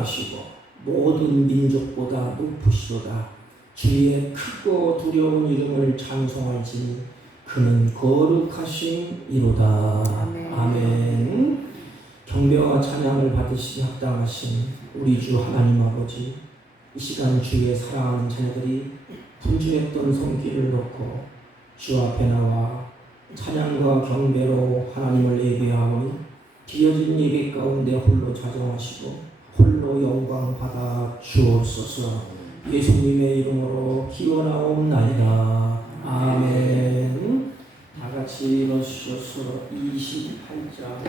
존귀하시고 모든 민족보다 높으시도다. 주의 크고 두려운 이름을 찬송할지니 그는 거룩하심이로다. 아멘. 아멘. 경배와 찬양을 받으시기 합당하신 우리 주 하나님 아버지, 이 시간 주의 사랑하는 자녀들이 분주했던 손길을 놓고 주 앞에 나와 찬양과 경배로 하나님을 예배하오니 비어진 예배 가운데 홀로 자정하시고 홀로 영광 받아 주옵소서. 예수님의 이름으로 기원하옵나이다. 아멘. 다 같이 일어서셔서 28장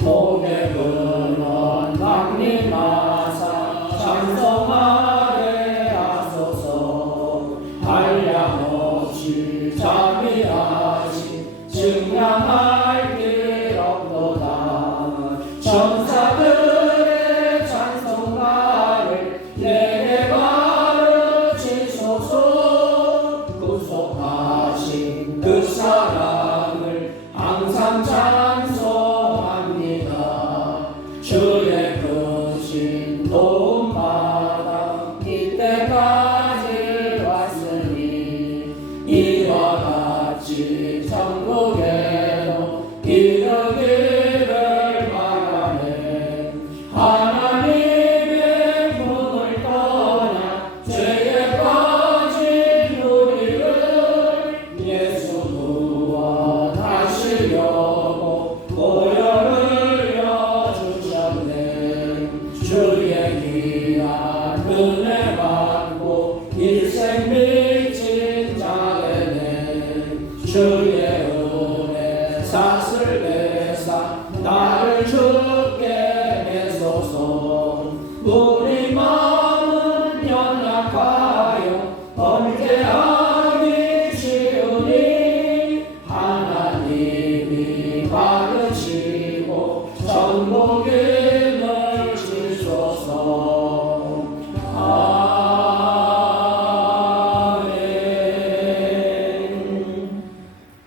목에 근원 왕님하사 찬송하게 하소서. 한량없이 자비하신 증량할 길 없도다. 천사들의 찬송가를 내게 가르치소서. 구속하신 그 사랑을 항상 주의 크신 도움마다 이때까지 왔으니 이와 같이 천국에도 이르기를 바라네. 하나님의 문을 떠나 죄에 빠진 우리를 예수 구원하시려고 보혈을 주의 귀한 은혜 받고 일생 미친 자에게 주의 은혜 삭슬 배사 나를 주께 내소서. 우리 마음은 연약하여 범죄하기 쉬우니 하나님이 받으시고 천국에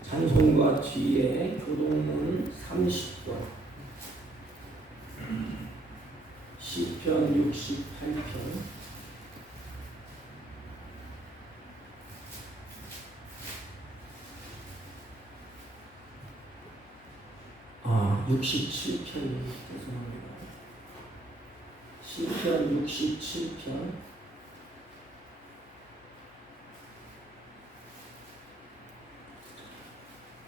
찬송과 뒤에 교동문 30권 시편 68편 67편입니다. 죄송합니다. 시편 67편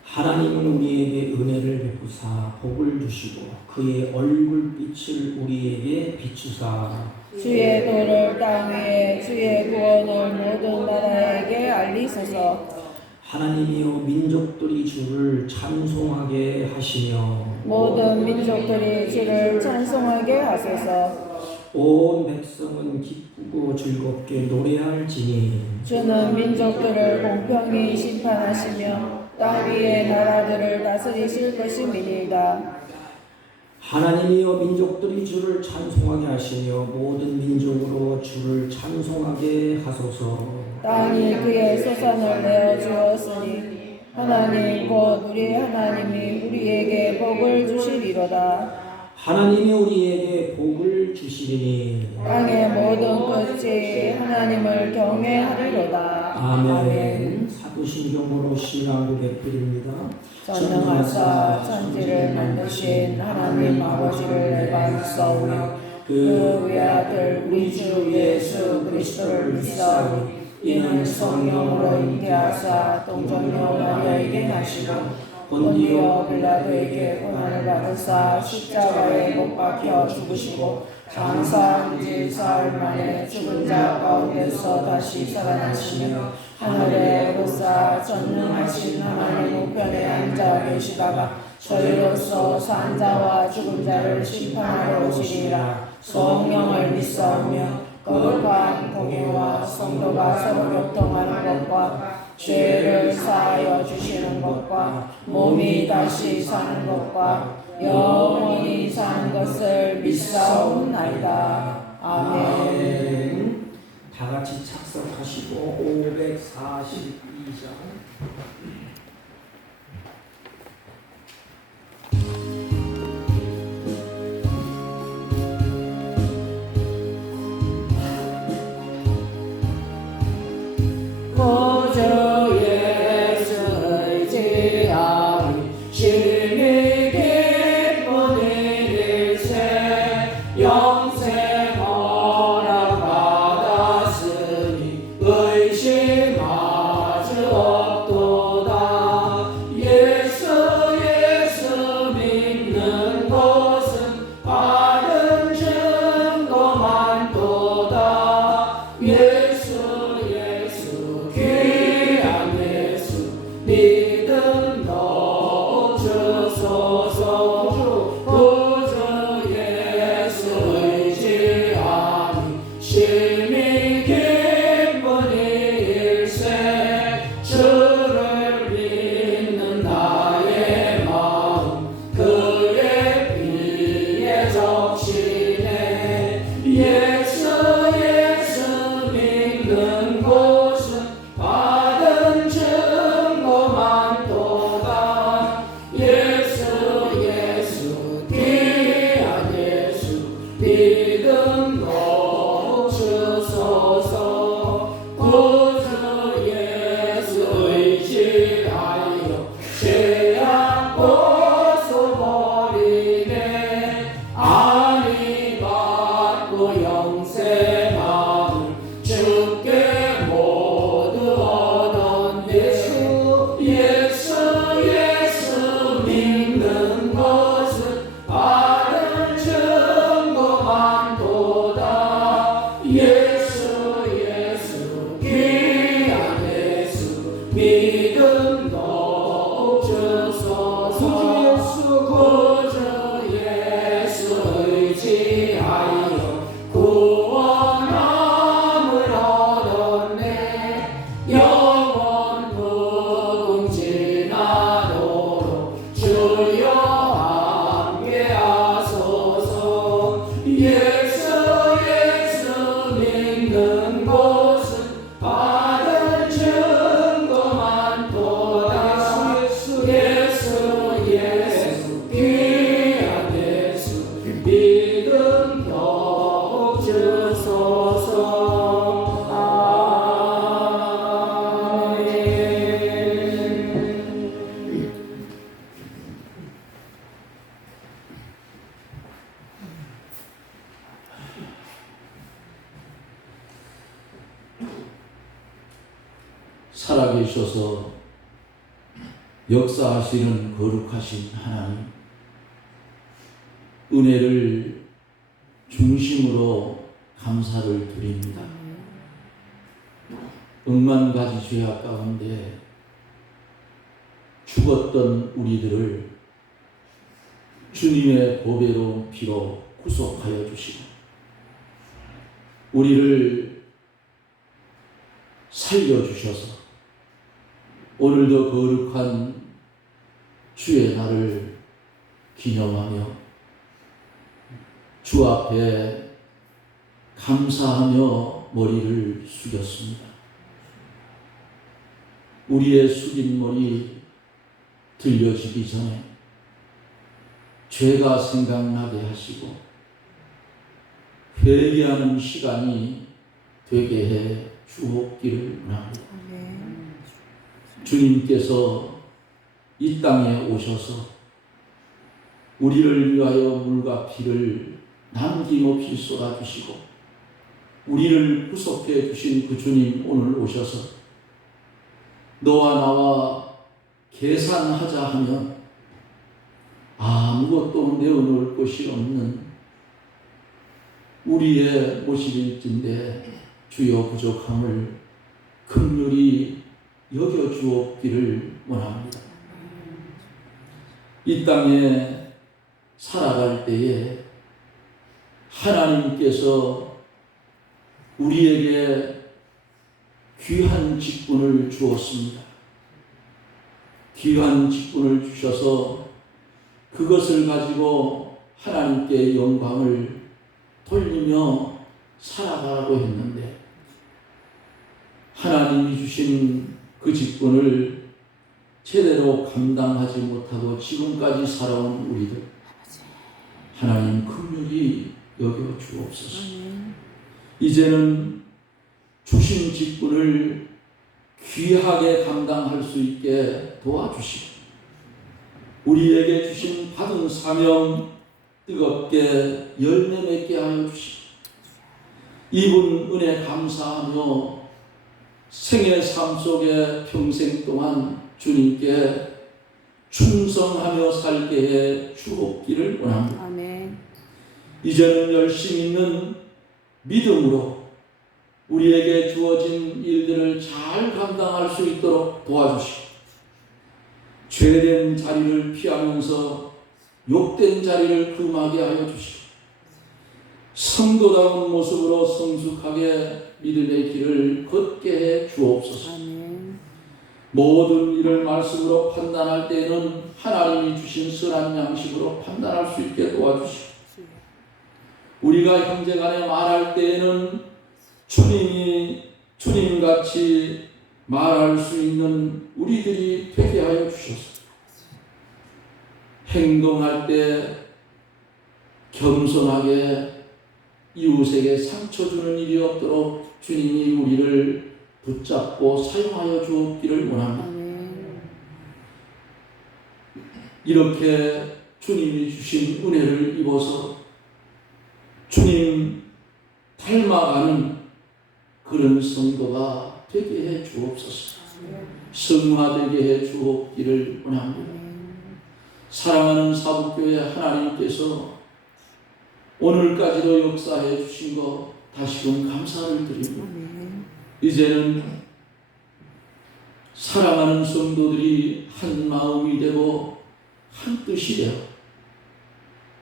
하나님은 우리에게 은혜를 베푸사 복을 주시고 그의 얼굴빛을 우리에게 비추사 주의 도를 땅 위에 주의 구원을 모든 나라에게 알리소서. 하나님이여 민족들이 주를 찬송하게 하시며 모든 민족들이 주를 찬송하게 하소서. 온 백성은 기쁘고 즐겁게 노래할지니 주는 민족들을 공평히 심판하시며 땅 위의 나라들을 다스리실 것임이니이다. 하나님이여 민족들이 주를 찬송하게 하시며 모든 민족으로 주를 찬송하게 하소서. 땅이 그의 소산을 내어 주었으니 하나님 곧 우리 하나님이 우리에게 복을 주시리로다. 하나님이 우리에게 복을 주시리니 땅의 모든 끝이 하나님을 경외하리로다. 아멘. 사도신경으로 신앙 고백드립니다. 전능하사 천지를 만드신 하나님 아버지를 내가 믿사오며 그 외아들 우리 주 예수 그리스도를 믿사오니 이는 성령으로 잉태하사 동정녀 마리아에게 나시고 본디오 빌라도에게 고난을 받으사 십자가에 못 박혀 죽으시고 장사한 지 사흘 만에 죽은 자 가운데서 다시 살아나시며 하늘에 오르사 전능하신 하나님 우편에 앉아 계시다가 저희로서 산 자와 죽은 자를 심판하러 오시리라. 성령을 믿사오며 거룩한 공예와 성도가 서로 교통하는 것과 죄를 사하여 주시는 것과 몸이 다시 사는 것과 영원히 사는 것을 믿사옵나이다. 아멘. 다 같이 착석하시고 542장. 구주 예수 의지하리 심히 기쁜 일일세 영생 허락 받았으니 의심하지 없도다. 예수 믿는 것은 받은 증거 많도다. 예수 귀한 예수 믿음 더욱 주소서. 구주 예수 의지하니 심히 기쁜 일세 주를 믿는 나의 마음 그의 피에 적시네. 예수 믿는 곳은 받은 증거 많도다. 예수 귀한 예수 믿음 더욱 주소서. 구주 예수 의지하여 죄악 벗어버리네. 아니 받고 영생함을 주께 모두 얻었네. 예수 믿는 것은 받은 증거 많도다. 예수 귀한 예수 믿음 더욱 주소서. 구주 예수 의지하여 구원함을 얻었네. 영원 무궁지나도록 주여 함께하소서. 예수 믿는 곳은 받은 증거 많도다. 예수 귀한 예수 믿음 더욱 주소서. 아멘. 살아계셔서 역사하시는 거룩하신 하나님, 은혜를 중심으로 감사를 드립니다. 억만 가지 죄악 가운데 죽었던 우리들을 주님의 보배로운 피로 구속하여 주시고 우리를 살려주셔서 오늘도 거룩한 주의 날을 기념하며 주 앞에 감사하며 머리를 숙였습니다. 우리의 숙인 머리 들려지기 전에 죄가 생각나게 하시고 회개하는 시간이 되게 해 주옵기를 원합니다. 주님께서 이 땅에 오셔서 우리를 위하여 물과 피를 남김없이 쏟아주시고 우리를 구속해 주신 그 주님 오늘 오셔서 너와 나와 계산하자 하면 아무것도 내어놓을 곳이 없는 우리의 모습일진데 주여 부족함을 긍휼히 여겨주옵기를 원합니다. 이 땅에 살아갈 때에 하나님께서 우리에게 귀한 직분을 주었습니다. 귀한 직분을 주셔서 그것을 가지고 하나님께 영광을 돌리며 살아가라고 했는데, 하나님이 주신 그 직분을 제대로 감당하지 못하고 지금까지 살아온 우리들, 하나님 긍휼히 여겨 주옵소서. 이제는 주신 직분을 귀하게 감당할 수 있게 도와주시고, 우리에게 주신 받은 사명 뜨겁게 열매 맺게 하여 주시고, 이분 은혜 감사하며 생애 삶 속에 평생 동안 주님께 충성하며 살게 해 주옵기를 원합니다. 아멘. 이제는 열심 있는 믿음으로 우리에게 주어진 일들을 잘 감당할 수 있도록 도와주시고, 죄된 자리를 피하면서 욕된 자리를 금하게 하여 주시고, 성도다운 모습으로 성숙하게 믿음의 길을 걷게 해 주옵소서. 아멘. 모든 일을 말씀으로 판단할 때에는 하나님이 주신 선한 양식으로 판단할 수 있게 도와주시고, 우리가 형제간에 말할 때에는 주님같이 말할 수 있는 우리들이 되게 하여 주셔서, 행동할 때 겸손하게 이웃에게 상처 주는 일이 없도록 주님이 우리를 붙잡고 사용하여 주옵기를 원합니다. 아멘. 이렇게 주님이 주신 은혜를 입어서 주님 닮아가는 그런 성도가 되게 해 주옵소서. 성화되게 해 주옵기를 원합니다. 사랑하는 사북교회 하나님께서 오늘까지도 역사해 주신 것 다시금 감사를 드립니다. 이제는 사랑하는 성도들이 한 마음이 되고 한 뜻이 되어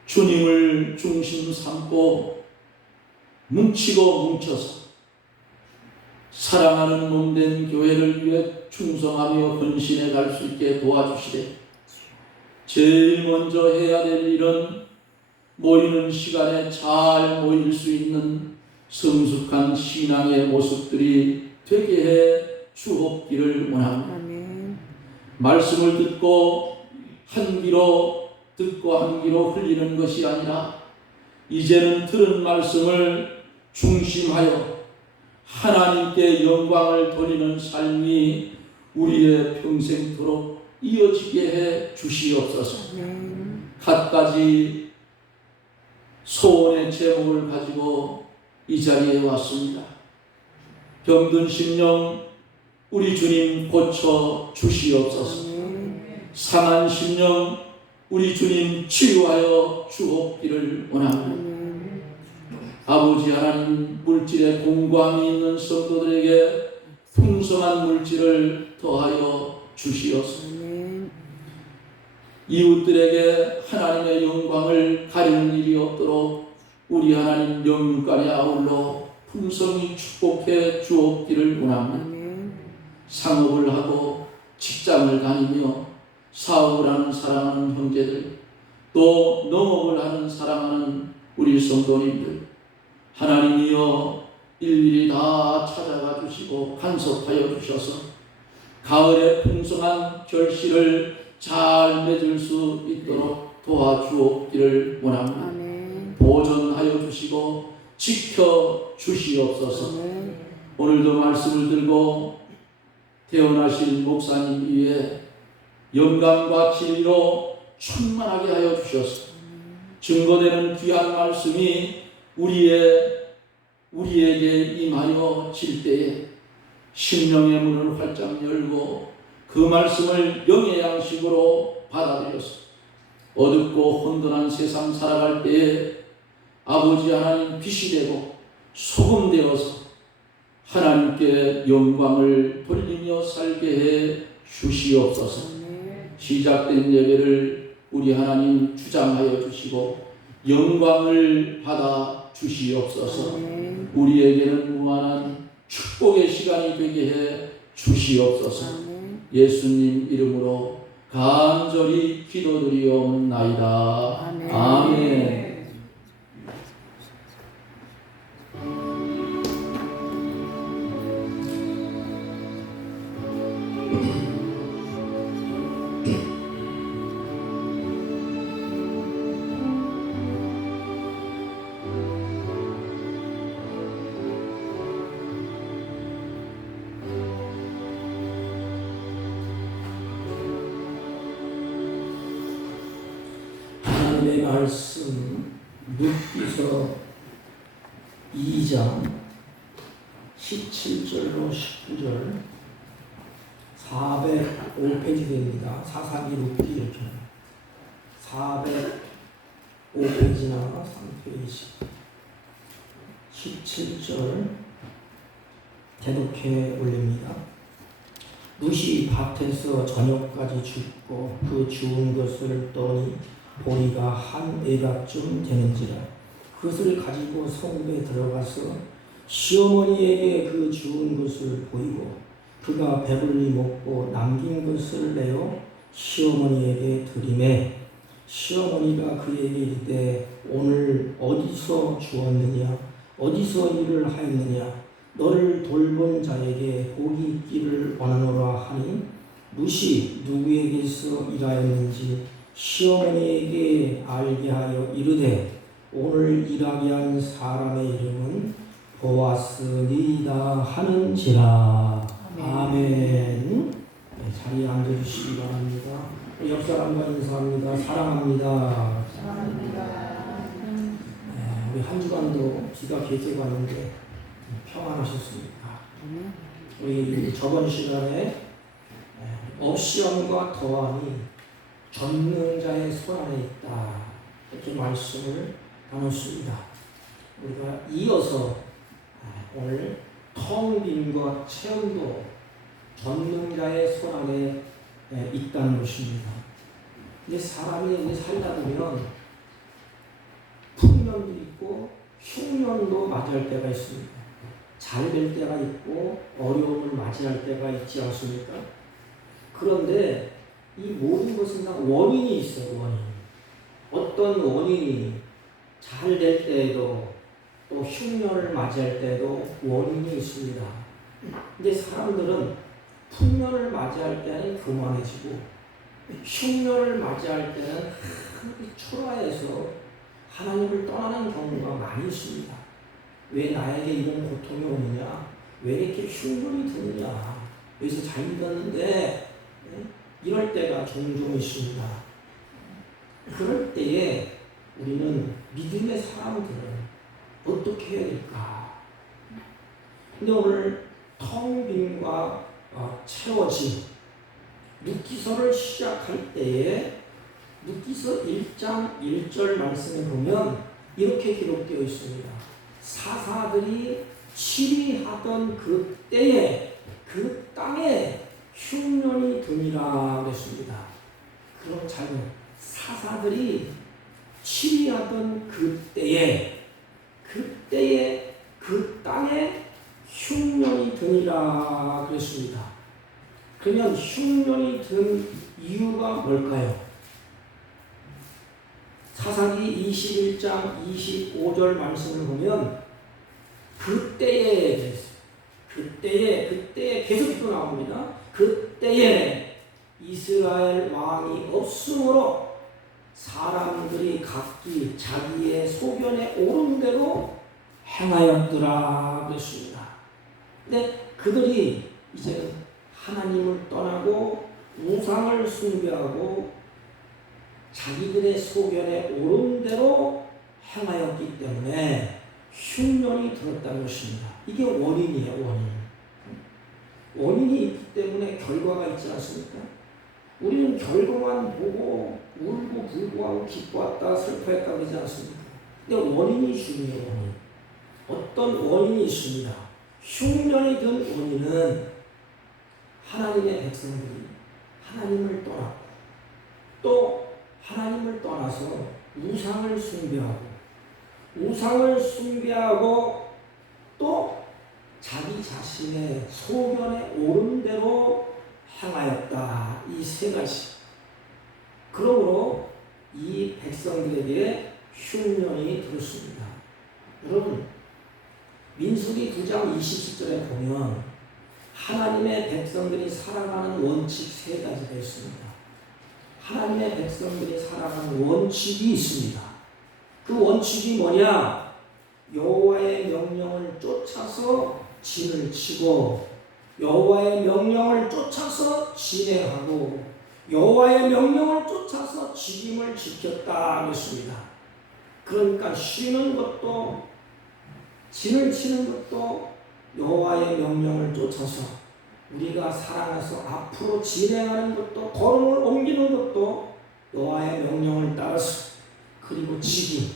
주님을 중심 삼고 뭉치고 뭉쳐서 사랑하는 몸된 교회를 위해 충성하며 헌신해 갈 수 있게 도와주시되, 제일 먼저 해야 될 일은 모이는 시간에 잘 모일 수 있는 성숙한 신앙의 모습들이 되게 해 주옵기를 원합니다. 아멘. 말씀을 듣고 한 귀로 듣고 한 귀로 흘리는 것이 아니라, 이제는 들은 말씀을 중심하여 하나님께 영광을 돌리는 삶이 우리의 평생토록 이어지게 해 주시옵소서. 갖가지 소원의 제목을 가지고 이 자리에 왔습니다. 병든 심령 우리 주님 고쳐 주시옵소서. 상한 심령 우리 주님 치유하여 주옵기를 원합니다. 아버지 하나님, 물질에 공고함이 있는 성도들에게 풍성한 물질을 더하여 주시옵소서. 이웃들에게 하나님의 영광을 가리는 일이 없도록 우리 하나님 영육간에 아울러 풍성히 축복해 주옵기를 원합니다. 상업을 하고 직장을 다니며 사업을 하는 사랑하는 형제들, 또 농업을 하는 사랑하는 우리 성도님들, 하나님이여 일일이 다 찾아가 주시고 간섭하여 주셔서 가을의 풍성한 결실을 잘 맺을 수 있도록 도와주옵기를 원합니다. 아멘. 보존하여 주시고 지켜 주시옵소서. 오늘도 말씀을 들고 태어나실 목사님 위에 영감과 진리로 충만하게 하여 주셔서 증거되는 귀한 말씀이 우리에게 임하여 질 때에 심령의 문을 활짝 열고 그 말씀을 영의 양식으로 받아들여서 어둡고 혼돈한 세상 살아갈 때에 아버지 하나님 빛이 되고 소금 되어서 하나님께 영광을 돌리며 살게 해 주시옵소서. 시작된 예배를 우리 하나님 주장하여 주시고 영광을 받아 주시옵소서. 우리에게는 무한한 축복의 시간이 되게 해 주시옵소서. 예수님 이름으로 간절히 기도드리옵나이다. 아멘. 하나님의 말씀 룻기서 2장 17절로 19절 405페이지입니다. 사사기 룻기 이렇게 405페이지나 3페이지 17절 대독해 올립니다. 룻이 밭에서 저녁까지 죽고 그 죽은 것을 떠니 보리가 한 에바쯤 되는지라 그것을 가지고 성읍에 들어가서 시어머니에게 그 죽은 것을 보이고 그가 배불리 먹고 남긴 것을 내어 시어머니에게 드리매 시어머니가 그에게 이르되 오늘 어디서 주었느냐 어디서 일을 하였느냐 너를 돌본 자에게 복이 있기를 원하노라 하니 룻이 누구에게서 일하였는지 시어머니에게 알게 하여 이르되 오늘 일하게 한 사람의 이름은 보아스니이다 하는지라. 아멘. 네, 자리에 앉아주시기 바랍니다. 옆 사람과 인사합니다. 사랑합니다. 네, 우리 한 주간도 비가 계속 왔는데 평안하셨습니까? 우리 저번 시간에 업시험과 더함이 전능자의 손 안에 있다 이렇게 말씀을 나눴습니다. 우리가 이어서 오늘 텅 빈과 체험도 전능자의 손 안에 있다는 것입니다. 근데 사람이 살다 보면 풍년도 있고 흉년도 맞이할 때가 있습니다. 잘 될 때가 있고 어려움을 맞이할 때가 있지 않습니까? 그런데 이 모든 것은 다 원인이 있어요. 원인. 어떤 원인이 잘 될 때에도 또 흉년을 맞이할 때도 원인이 있습니다. 근데 사람들은 풍년을 맞이할 때는 교만해지고 흉년을 맞이할 때는 초라해서 하나님을 떠나는 경우가 많이 있습니다. 왜 나에게 이런 고통이 오느냐? 왜 이렇게 흉년이 드느냐? 여기서 잘 믿었는데 이럴 때가 종종 있습니다. 그럴 때에 우리는 믿음의 사람들은 어떻게 해야 될까? 근데 오늘 텅 빈과 채워진 룻기서를 시작할 때에 룻기서 1장 1절 말씀에 보면 이렇게 기록되어 있습니다. 사사들이 치리하던 그 때에 그 땅에 흉년이 드니라 그랬습니다. 그럼 잘못 사사들이 치리하던 그 때에 그 땅에 흉년이 드니라 그랬습니다. 그러면 흉년이 든 이유가 뭘까요? 사사기 21장 25절 말씀을 보면 그때에 계속 또 나옵니다. 그때에 이스라엘 왕이 없으므로 사람들이 각기 자기의 소견에 옳은 대로 행하였더라 그랬습니다. 근데 그들이 이제 하나님을 떠나고 우상을 숭배하고 자기들의 소견에 옳은 대로 행하였기 때문에 흉년이 들었다는 것입니다. 이게 원인이에요. 원인이 있기 때문에 결과가 있지 않습니까? 우리는 결과만 보고 울고 불고하고 기뻐했다 슬퍼했다 그러지 않습니까? 근데 원인이 중요해요. 원인. 어떤 원인이 있습니다. 흉년이 든 원인은 하나님의 백성들이 하나님을 떠났고 또 하나님을 떠나서 우상을 숭배하고 또 자기 자신의 소견에 옳은 대로 행하였다. 이 세 가지. 그러므로 이 백성들에게 흉년이 들었습니다. 여러분, 민수기 9장 27절에 보면 하나님의 백성들이 살아가는 원칙 세 가지가 있습니다. 하나님의 백성들이 살아가는 원칙이 있습니다. 그 원칙이 뭐냐? 여호와의 명령을 쫓아서 진을 치고 여호와의 명령을 쫓아서 진행하고 여호와의 명령을 쫓아서 직임을 지켰다 그랬습니다. 그러니까 쉬는 것도 진을 치는 것도 여호와의 명령을 쫓아서 우리가 살아가서 앞으로 진행하는 것도 걸음을 옮기는 것도 여호와의 명령을 따라서 그리고 직임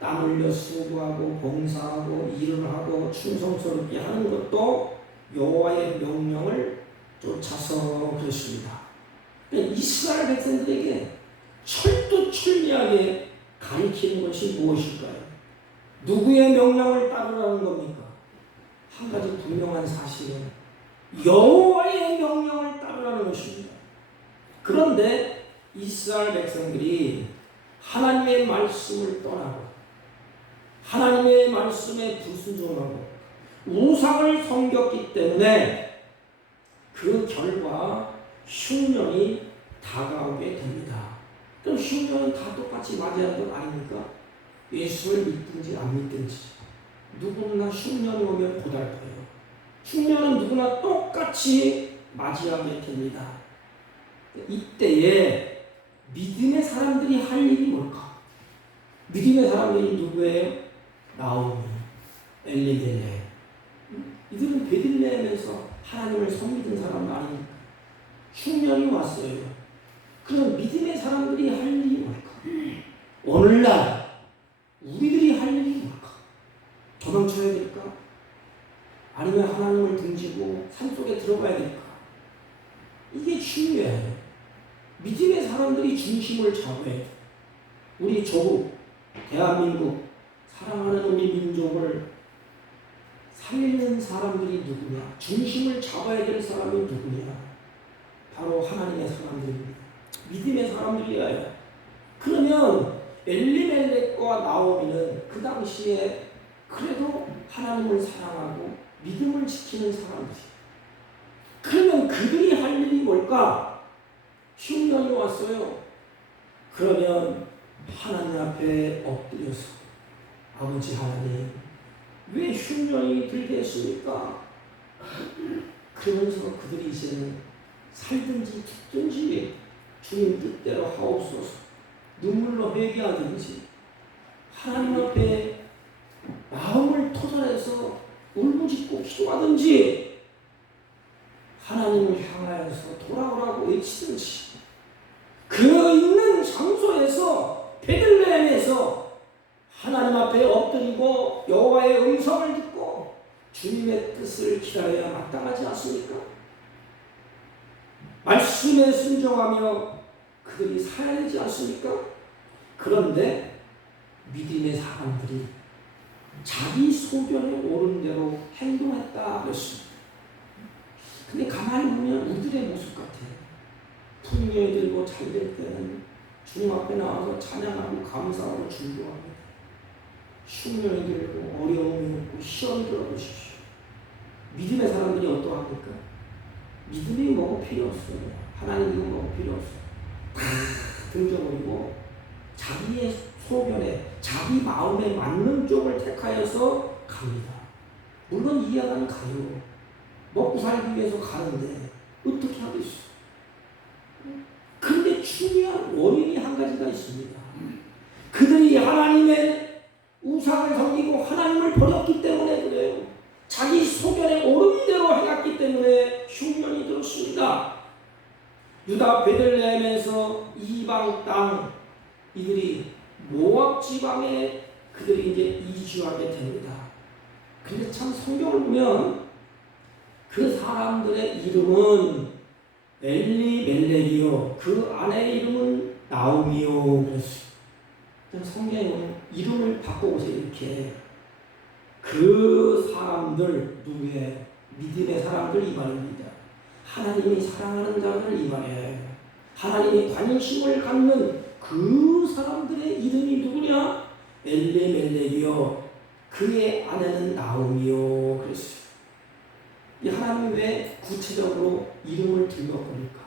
땀 흘려 수고하고 봉사하고 일을 하고 충성스럽게 하는 것도 여호와의 명령을 쫓아서 그랬습니다. 이스라엘 백성들에게 철두철미하게 가리키는 것이 무엇일까요? 누구의 명령을 따르라는 겁니까? 한 가지 분명한 사실은 여호와의 명령을 따르라는 것입니다. 그런데 이스라엘 백성들이 하나님의 말씀을 떠나고 하나님의 말씀에 불순종하고 우상을 섬겼기 때문에 그 결과 흉년이 다가오게 됩니다. 그럼 흉년은 다 똑같이 맞이하는 것 아닙니까? 예수를 믿든지 안 믿든지 누구나 흉년이 오면 고달퍼요. 흉년은 누구나 똑같이 맞이하게 됩니다. 이때에 믿음의 사람들이 할 일이 뭘까? 믿음의 사람들이 누구예요? 나오미, 엘리멜렉. 이들은 베들레헴에서 하나님을 섬기던 사람 아닙니까? 흉년이 왔어요. 그럼 믿음의 사람들이 할 일이 뭘까? 오늘날 우리들이 할 일이 뭘까? 도망쳐야 될까? 아니면 하나님을 등지고 산속에 들어가야 될까? 이게 중요해요. 믿음의 사람들이 중심을 잡아야 돼. 우리 조국, 대한민국, 사랑하는 우리 민족을 살리는 사람들이 누구냐? 중심을 잡아야 될 사람이 누구냐? 바로 하나님의 사람들입니다. 믿음의 사람들이에요. 그러면 엘리멜렉과 나오미는 그 당시에 그래도 하나님을 사랑하고 믿음을 지키는 사람들이에요. 그러면 그들이 할 일이 뭘까? 흉년이 왔어요. 그러면 하나님 앞에 엎드려서 아버지 하나님, 왜 흉년이 들게 했습니까? 그러면서 그들이 이제는 살든지 죽든지 주님 뜻대로 하옵소서, 눈물로 회개하든지 하나님 앞에 마음을 토설해서 울부짖고 기도하든지 하나님을 향하여서 돌아오라고 외치든지 그 있는 장소에서 베들레헴에서 하나님 앞에 엎드리고 여호와의 음성을 듣고 주님의 뜻을 기다려야 마땅하지 않습니까? 말씀에 순종하며 그들이 살아야 되지 않습니까? 그런데 믿음의 사람들이 자기 소견에 옳은 대로 행동했다 그랬습니다. 근데 가만히 보면 우리들의 모습 같아요. 풍년이 들고 잘 될 때는 주님 앞에 나와서 찬양하고 감사하고 중보합니다. 흉년이 들고 어려움이 있고 시험이 들어보십시오. 믿음의 사람들이 어떠합니까? 믿음이 뭐가 필요 없어요. 하나님 이거 뭐가 필요 없어요. 다 등져버리고 자기의 소견에 자기 마음에 맞는 쪽을 택하여서 갑니다. 물론 이해가는 가요. 먹고 살기 위해서 가는데 어떻게 하겠어? 그런데 중요한 원인이 한 가지가 있습니다. 그들이 하나님의 우상을 섬기고 하나님을 버렸기 때문에 그래요. 자기 소견에 옳은 대로 행했기 때문에 흉년이 들었습니다. 유다 베들레헴에서 이방 땅, 이들이 모압 지방에 그들이 이제 이주하게 됩니다. 근데 참 성경을 보면 그 사람들의 이름은 엘리멜렉이요, 그 아내의 이름은 나오미요 그랬어요. 성경에 보면 이름을 바꿔보세요. 이렇게 그 사람들 누구의 믿음의 사람들 이 말입니다. 하나님이 사랑하는 자들 이 말이에요. 하나님이 관심을 갖는 그 사람들의 이름이 누구냐? 엘레멜렉이요 그의 아내는 나오미요 그랬어요. 이 하나님 왜 구체적으로 이름을 들려버릴까?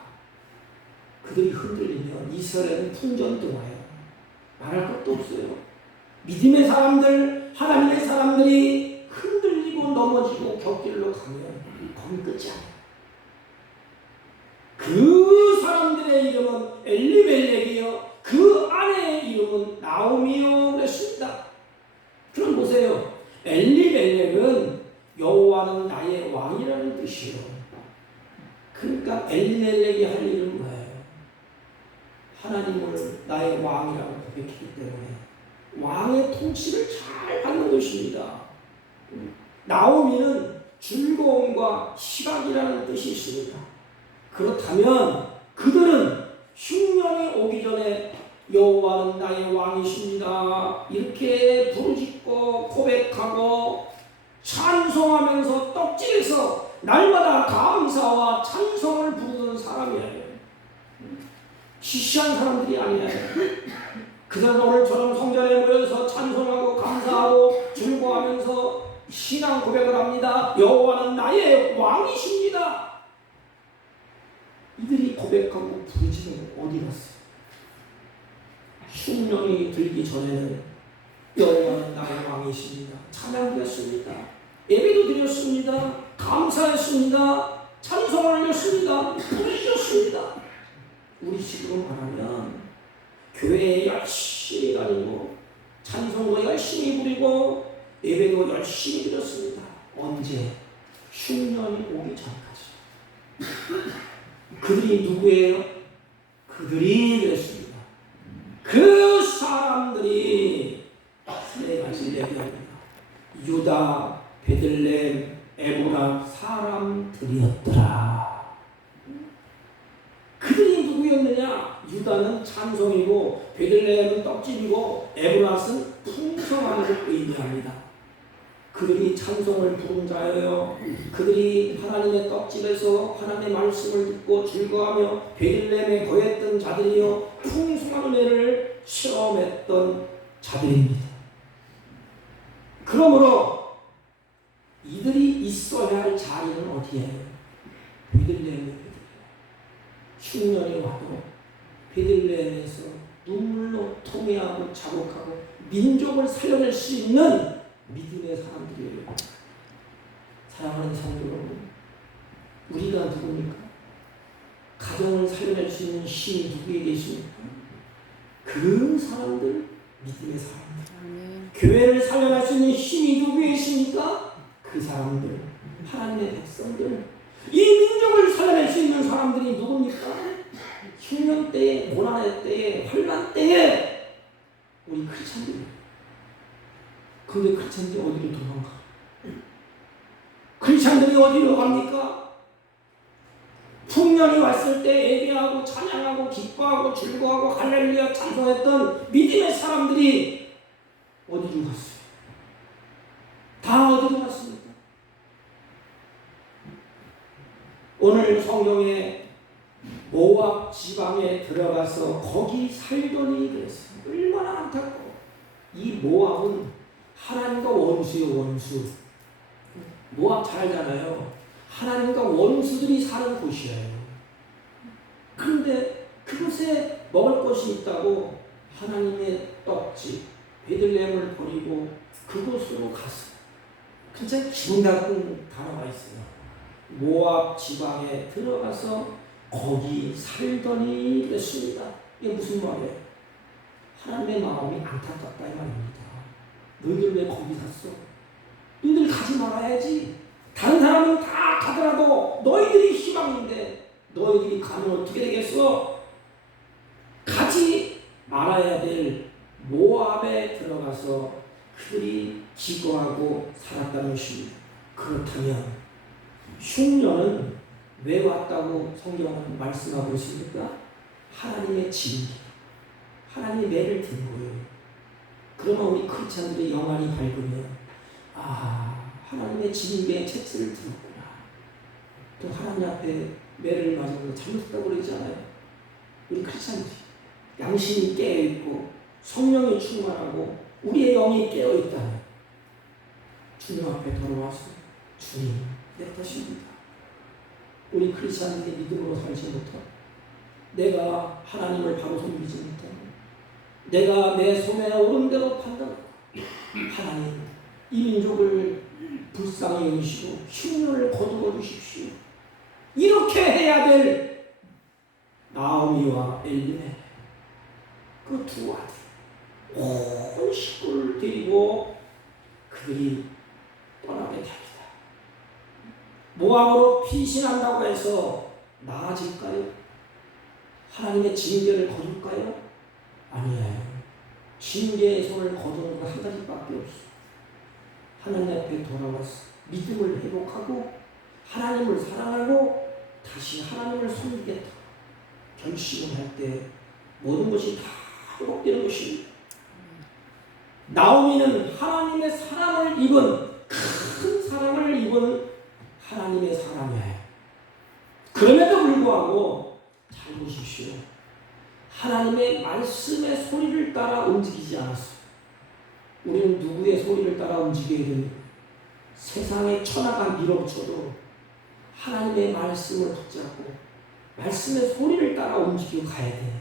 그들이 흔들리면 이스라엘은 풍전등화예요. 말할 것도 없어요. 믿음의 사람들, 하나님의 사람들이 흔들리고 넘어지고 곁길로 가면 거기 끝이 아니에요. 그 사람들의 이름은 엘리멜렉이요 그 아내의 이름은 나오미요 그랬습니다. 그럼 보세요. 엘리멜렉은 여호와는 나의 왕이라는 뜻이에요. 그러니까 엘리멜렉이 할 일은 뭐예요? 하나님을 나의 왕이라고 고백했기 때문에 왕의 통치를 잘 받는 것입니다. 나오미는 즐거움과 희락이라는 뜻이 있습니다. 그렇다면 그들은 흉년이 오기 전에 여호와는 나의 왕이십니다 이렇게 부르짖고 고백하고 찬송하면서 떡집에서 날마다 감사와 찬송을 부르는 사람이에요. 시시한 사람들이 아니에요. 그들은 오늘처럼 성전에 모여서 찬송하고 감사하고 즐거워하면서 신앙 고백을 합니다. 여호와는 나의 왕이십니다. 이들이 고백하고 부르짖는 어디 갔어요? 흉년이 들기 전에는 여호와는 나의 왕이십니다. 찬양드렸습니다. 예배도 드렸습니다. 감사했습니다. 찬송을 올렸습니다. 부르셨습니다. 우리 식으로 말하면 교회에 열심히 다니고 찬송도 열심히 부리고 예배도 열심히 드렸습니다. 언제? 흉년이 오기 전까지. 그들이 누구예요? 그들이 그랬습니다. 그 사람들이 세 가지 얘기합니다. 유다, 베들레헴, 에브라 사람들이었더라. 그들이 누구였느냐? 유다는 찬송이고 베들레헴은 떡집이고 에브라스는 풍성함을 의미합니다. 그들이 찬송을 부른 자예요. 그들이 하나님의 떡집에서 하나님의 말씀을 듣고 즐거워하며 베들레헴에 거했던 자들이요 풍성한 은혜를 체험했던 자들입니다. 그러므로 이들이 있어야 할 자리는 어디예요? 베들레헴이에요. 흉년이 와도 베들레헴에서 눈물로 통회하고 자복하고 민족을 살려낼 수 있는 믿음의 사람들이에요. 사랑하는 성도 여러분, 우리가 누굽니까? 가정을 살려낼 수 있는 힘이 누구에게 있습니까? 그 사람들, 믿음의 사람들. 교회를 살려낼 수 있는 힘이 누구에게 있습니까? 그 사람들, 하나님의 백성들. 이 민족을 살려낼 수 있는 사람들이 누굽니까? 흉년 때에, 고난의 때에, 환난 때에 우리 크리스찬들. 근데 크리스찬들이 어디로 도망가? 크리스찬들이 어디로 갑니까? 풍년이 왔을 때 예배하고 찬양하고 기뻐하고 즐거워하고 할렐루야 찬송했던 믿음의 사람들이 어디로 갔어요? 다 어디로 갔습니까? 오늘 성경에 모압 지방에 들어가서 거기 살더니 그랬어요. 얼마나 안타까워. 이 모압은 하나님과 원수요 원수. 모압 잘 알잖아요. 하나님과 원수들이 사는 곳이에요. 그런데 그곳에 먹을 것이 있다고 하나님의 떡집 베들레헴을 버리고 그곳으로 갔어요. 진짜 기분 나쁜 단어가 있어요. 모압 지방에 들어가서 거기 살더니 그랬습니다. 이게 무슨 말이에요? 하나님의 마음이 안타깝다 이 말입니다. 너희들 왜 거기 샀어? 너희들 가지 말아야지. 다른 사람은 다 가더라도 너희들이 희망인데 너희들이 가면 어떻게 되겠어? 가지 말아야 될 모압에 들어가서 그들이 기거하고 살았다는 것입니다. 그렇다면 흉년은 왜 왔다고 성경은 말씀하고 있습니까? 하나님의 징계, 하나님의 매를 든 거예요. 그러면 우리 크리스찬들의 영안이 밝으면 하나님의 징계의 책수를 들었구나. 또 하나님 앞에 매를 맞아서 잘못했다고 그러잖아요. 우리 크리스찬들이 양심이 깨어있고 성령이 충만하고 우리의 영이 깨어있다면 주님 앞에 돌아와서 주님 내 탓입니다. 우리 크리스찬들이 믿음으로 살지 못하고 내가 하나님을 바로 섬기지 못하고 내가 내 손에 오른 대로 판단하고 하나님 이 민족을 불쌍히 여기시고 흉년을 거두어 주십시오. 이렇게 해야 될 나오미와 엘리멜 그 두 아들 온 식구를 데리고 그들이 떠나게 됩니다. 모압으로 피신한다고 해서 나아질까요? 하나님의 징계를 거둘까요? 아니에요. 징계의 손을 거두는 건 한 가지밖에 없어요. 하나님 앞에 돌아와서 믿음을 회복하고 하나님을 사랑하고 다시 하나님을 섬기겠다 결심을 할 때 모든 것이 다 회복되는 것입니다. 나오미는 하나님의 사랑을 입은 큰 사랑을 입은 하나님의 사람이에요. 그럼에도 불구하고 잘 보십시오. 하나님의 말씀의 소리를 따라 움직이지 않았어요. 우리는 누구의 소리를 따라 움직여야 됩니까? 세상의 천하가 밀어붙여도 하나님의 말씀을 붙잡고 말씀의 소리를 따라 움직이고 가야 돼.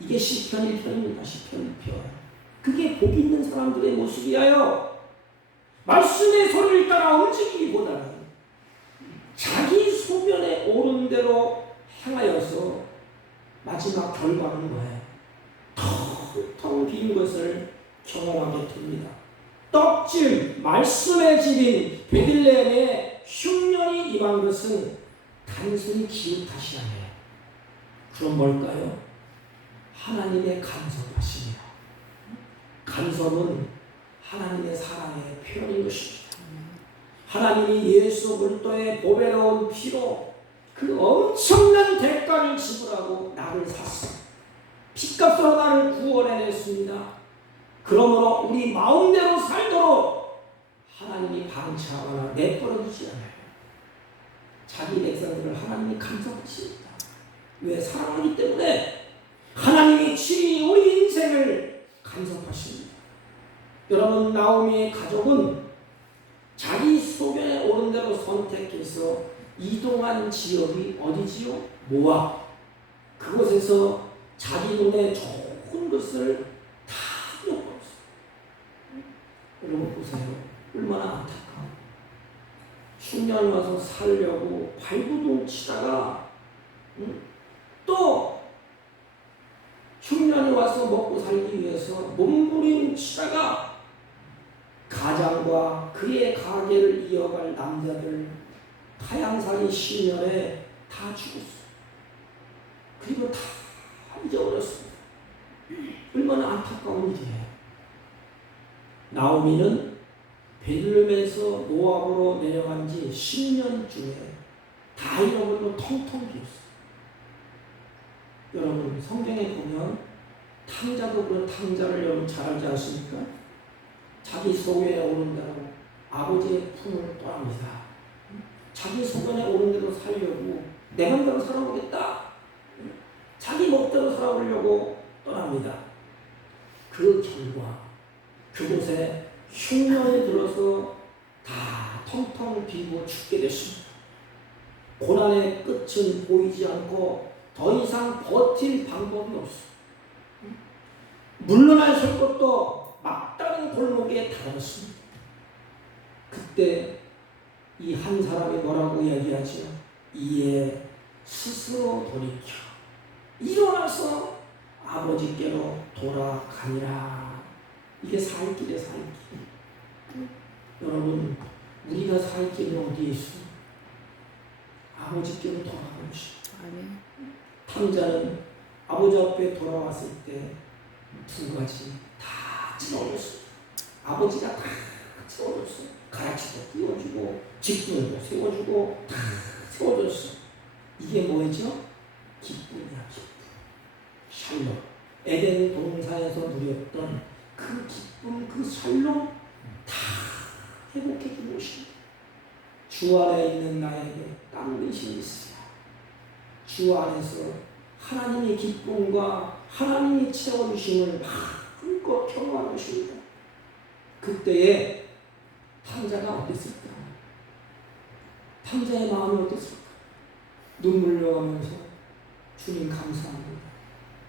이게 시편 1편입니다. 시편 1편. 그게 복 있는 사람들의 모습이에요. 말씀의 소리를 따라 움직이기보다는 자기 소견에 옳은 대로 행하여서 마지막 결과는 뭐예요? 텅텅 빈 것을 경험하게 됩니다. 떡집, 말씀의 집인 베들레헴에 흉년이 임한 것은 단순히 기후 탓이 아니에요. 그럼 뭘까요? 하나님의 간섭하심이에요. 간섭은 하나님의 사랑의 표현인 것입니다. 하나님이 예수 그리스도의 보배로운 피로 그 엄청난 대가를 지불하고 나를 샀어. 피값으로 나를 구원해냈습니다. 그러므로 우리 마음대로 살도록 하나님이 방치하거나 내버려두지 않아요. 자기 백성들을 하나님이 간섭하십니다. 왜? 사랑하기 때문에 하나님이 친히 우리 인생을 간섭하십니다. 여러분, 나오미의 가족은 자기 소견에 옳은 대로 선택해서 이동한 지역이 어디지요? 모압. 그곳에서 자기 눈에 좋은 것을 다 잃어버렸어요. 여러분 보세요. 얼마나 안타까워. 흉년이 와서 살려고 발부둥 치다가 또 흉년이 와서 먹고 살기 위해서 몸부림치다가 가장과 그의 가게를 이어갈 남자들 타양살이 시년에 다 죽었어요. 그리고 다 잊어버렸습니다. 얼마나 안타까운 일이에요. 나오미는 베들레헴에서 모압으로 내려간 지 10년쯤에 다 잃어버리고 텅텅 비었어요. 여러분, 성경에 보면 탕자도 그런 탕자를 여러분 잘 알지 않습니까? 자기 소견에 오른 대로 아버지의 품을 떠납니다. 자기 소견에 오른 대로 살려고 내 맘대로 살아보겠다. 자기 멋대로 살아보려고 떠납니다. 그 결과 그곳에 흉년이 들어서 다 텅텅 비고 죽게 됐습니다. 고난의 끝은 보이지 않고 더 이상 버틸 방법이 없어. 물러날 수 것도 막다른 골목에 다녔습니다. 그때 이 한 사람이 뭐라고 이야기하죠? 이에 스스로 돌이켜 일어나서 아버지께로 돌아가니라. 이게 살 길이에요, 살 길. 여러분, 우리가 살 길은 어디에 있어? 아버지께로 돌아가는 것입니다. 탕자는 아버지 앞에 돌아왔을 때 두 가지 다 채워줬어요. 아버지가 다 채워줬어요. 가라치도 띄워주고 직분도 세워주고 다 세워줬어요. 이게 뭐죠? 기쁨이야, 기쁨. 샬롬. 에덴 동산에서 누렸던 그 기쁨, 그 샬롬 다 회복해 주는 것입니다. 주 안에 있는 나에게 딱 근심이 있어요. 주 안에서 하나님의 기쁨과 하나님의 채워주심을 마음껏 경험하는 것입니다. 그때에 탕자가 어땠을까? 탕자의 마음이 어땠을까? 눈물 흘려가면서 주님 감사합니다.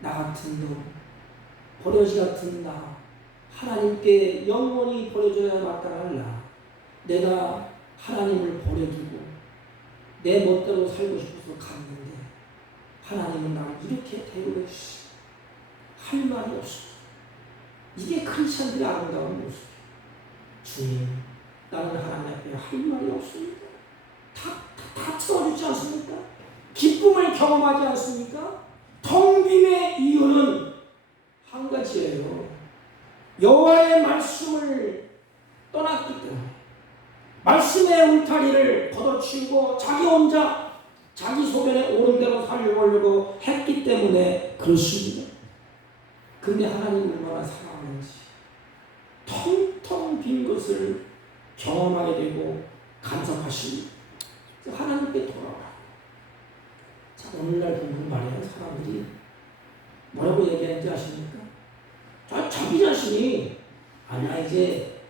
나 같은 놈, 버려지 같은 나, 하나님께 영원히 버려져야 마땅할 나, 내가 하나님을 버려두고 내 멋대로 살고 싶어서 갔는데 하나님은 나를 이렇게 대우해 주시고 할 말이 없습니다. 이게 크리스천들의 아름다운 모습이에요. 주님, 나는 하나님 앞에 할 말이 없습니다. 다 채워주지 않습니까? 기쁨을 경험하지 않습니까? 텅 빈의 이유는 한 가지예요. 여호와의 말씀을 떠났기 때문에, 말씀의 울타리를 걷어치우고 자기 혼자 자기 소견에 옳은 대로 살려보려고 했기 때문에 그렇습니다. 근데 하나님 얼마나 사랑하는지 텅텅 빈 것을 경험하게 되고 간섭하십니다. 하나님께 돌아와. 자, 오늘날 보면 말이에요. 사람들이 뭐라고 얘기하는지 아십니까? 자기 자신이 나 이제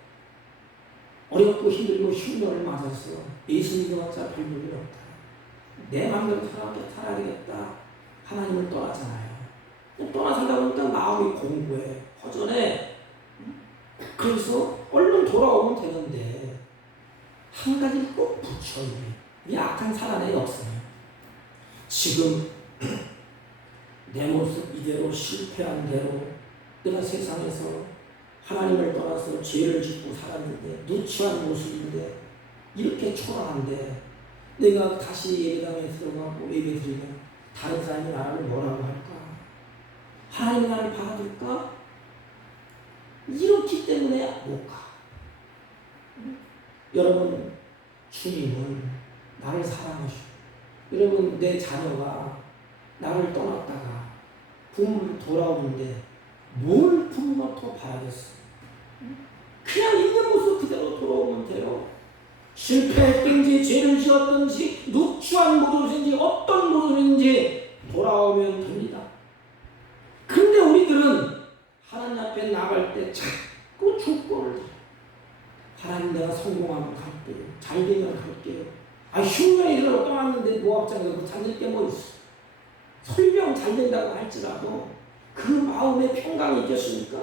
어렵고 힘들고 흉년을 맞아서 예수 믿어봤자 별 볼일 없다. 내 마음대로 살아야 되겠다. 하나님을 떠나잖아요. 떠나 살다 보니까 마음이 공고해, 허전해. 그래서 얼른 돌아오면 되는데 한 가지를 꼭 붙여. 이 악한 사람의 역사예요. 지금 내 모습 이대로 실패한 대로 내가 세상에서 하나님을 떠나서 죄를 짓고 살았는데 누추한 모습인데 이렇게 초라한데 내가 다시 예배당에 들어가고 예배 드리면 다른 사람이 나를 뭐라고 할까? 하나님이 나를 받아줄까? 이렇기 때문에 못 가. 여러분, 주님은 나를 사랑하시고, 여러분, 내 자녀가 나를 떠났다가 부모를 돌아오는데 뭘 부모가 바라겠어? 그냥 있는 모습 그대로 돌아오면 돼요. 실패했든지 죄를 지었든지 누추한 모습인지 어떤 모습인지 돌아오면 됩니다. 근데 우리들은 하나님 앞에 나갈 때 자꾸 조건을 줘요. 하나님, 내가 성공하면 갈게요. 잘 되면 갈게요. 흉년이 들어 떠났는데 모압장에서 잠들 게 뭐 있어? 설령 잘 된다고 할지라도 그 마음에 평강이 있겠습니까?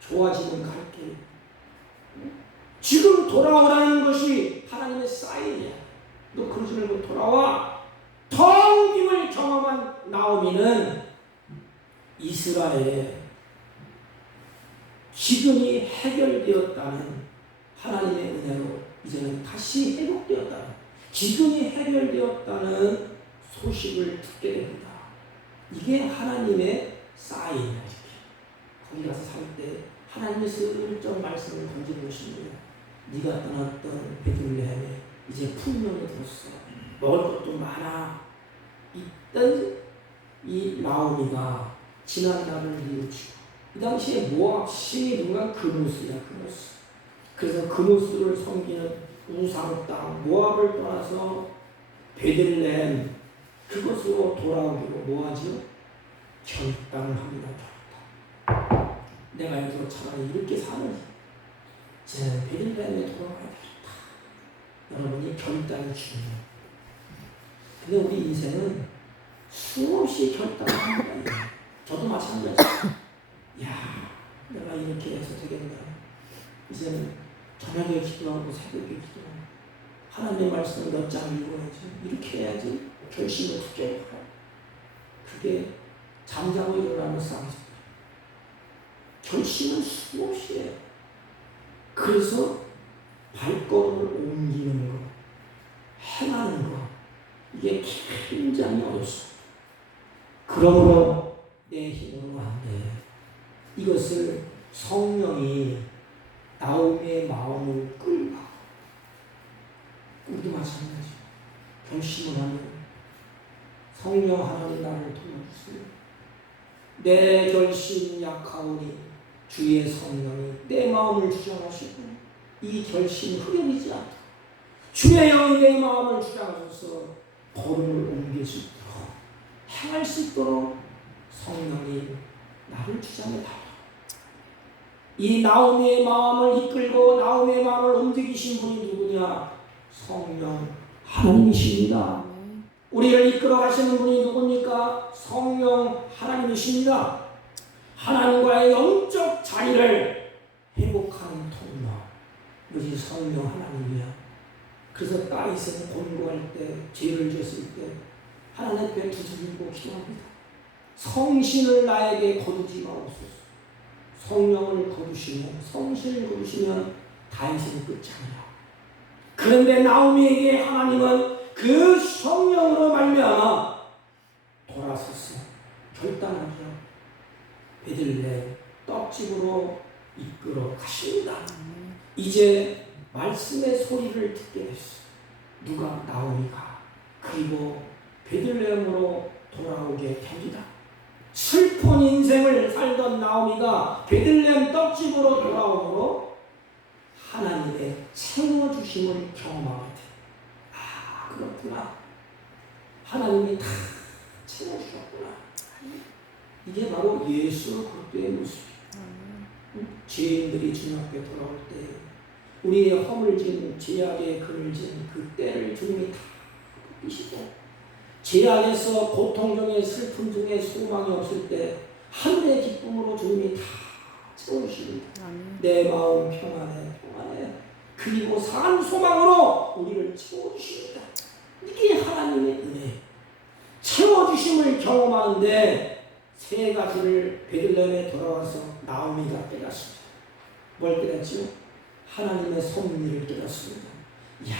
좋아지면 갈게요. 지금 돌아오라는 것이 하나님의 사인이야. 너 그러지 말고 돌아와. 텅 빈을 경험한 나오미는 이스라엘의 기근이 해결되었다는 하나님의 은혜로 이제는 다시 회복되었다는, 기근이 해결되었다는 소식을 듣게 됩니다. 이게 하나님의 사인이야. 거기 가서 살 때 하나님의 슬쩍 말씀을 던지는 것입니다. 네가 떠났던 베들레헴에 이제 풍년이 들었어. 먹을 것도 많아. 있던 이 나오미가 지난 날을 뉘우치고, 이 당시에 모압 신이 누가 그모스야, 그모스. 그래서 그모스를 섬기는 우상 땅 모압을 떠나서 베들레헴 그것으로 돌아오기로 뭐하지요? 결단을 합니다. 결단. 내가 여기서 차라리 이렇게 사는 제 베들레헴에 돌아가야 되겠다. 여러분이 결단이 중요해요. 근데 우리 인생은 수없이 결단을 합니다. 저도 마찬가지예요. 야, 내가 이렇게 해서 되겠나. 이제는 저녁에 기도하고 새벽에 기도하고 하나님의 말씀을 몇 장 읽어야지. 이렇게 해야지. 결심을 굳게 해요. 그게 잠자고 일어나는 싸움입니다. 결심은 수없이 해요. 그래서 발걸음을 옮기는 거, 행하는 거, 이게 굉장히 어렵습니다. 그러므로 내 힘으로는 안 돼. 이것을 성령이 나오미의 마음을 끌고, 우리도 마찬가지. 결심을 하면 성령 하나님 나를 도와주세요. 내 결심 약하오니 주의 성령이 내 마음을 주장하시고 이 결심 흐려지지 않도록 주의 영이 내 마음을 주장하셔서 걸음을 옮길 수 있도록 행할 수 있도록 성령이 나를 주장해 달라. 이 나오미의 마음을 이끌고 나오미의 마음을 움직이신 분이 누구냐? 성령 하나님이십니다. 우리를 이끌어 가시는 분이 누굽니까? 성령 하나님이십니다. 하나님과의 영적 자리를 회복하는 통로, 이것이 성령 하나님이야. 그래서 다윗은 권고할 때, 죄를 지었을 때 하나님 앞에 두드리고 기도합니다. 성신을 나에게 거두지 마옵소서. 성령을 거두시면, 성신을 거두시면 다윗은 끝이 아니라. 그런데 나오미에게 하나님은 그 성령으로 말미암아 돌아섰어. 결단하죠. 베들레헴 떡집으로 이끌어 가십니다. 이제 말씀의 소리를 듣게 됐어. 누가? 나오미가. 그리고 베들레헴으로 돌아오게 됩니다. 슬픈 인생을 살던 나오미가 베들레헴 떡집으로 돌아오므로 하나님의 채워주심을 경험하게 돼. 아, 그렇구나. 하나님이 다 채워주셨구나. 이게 바로 예수 그리스도의 모습이에요. 죄인들이 주님 앞에 돌아올 때 우리의 허물진 죄악의 그늘 진 그 때를 주님이 다 벗기시고 죄악에서 고통 중에 슬픔 중에 소망이 없을 때 하늘의 기쁨으로 주님이 다 채워주십니다. 내 마음 평안해 평안해. 그리고 산 소망으로 우리를 채워주십니다. 이게 하나님의 은혜. 채워주심을 경험하는데 세 가지를 베들레헴에 돌아와서 나오미가 깨닫습니다. 뭘 깨닫죠? 하나님의 섭리를 깨닫습니다. 이야,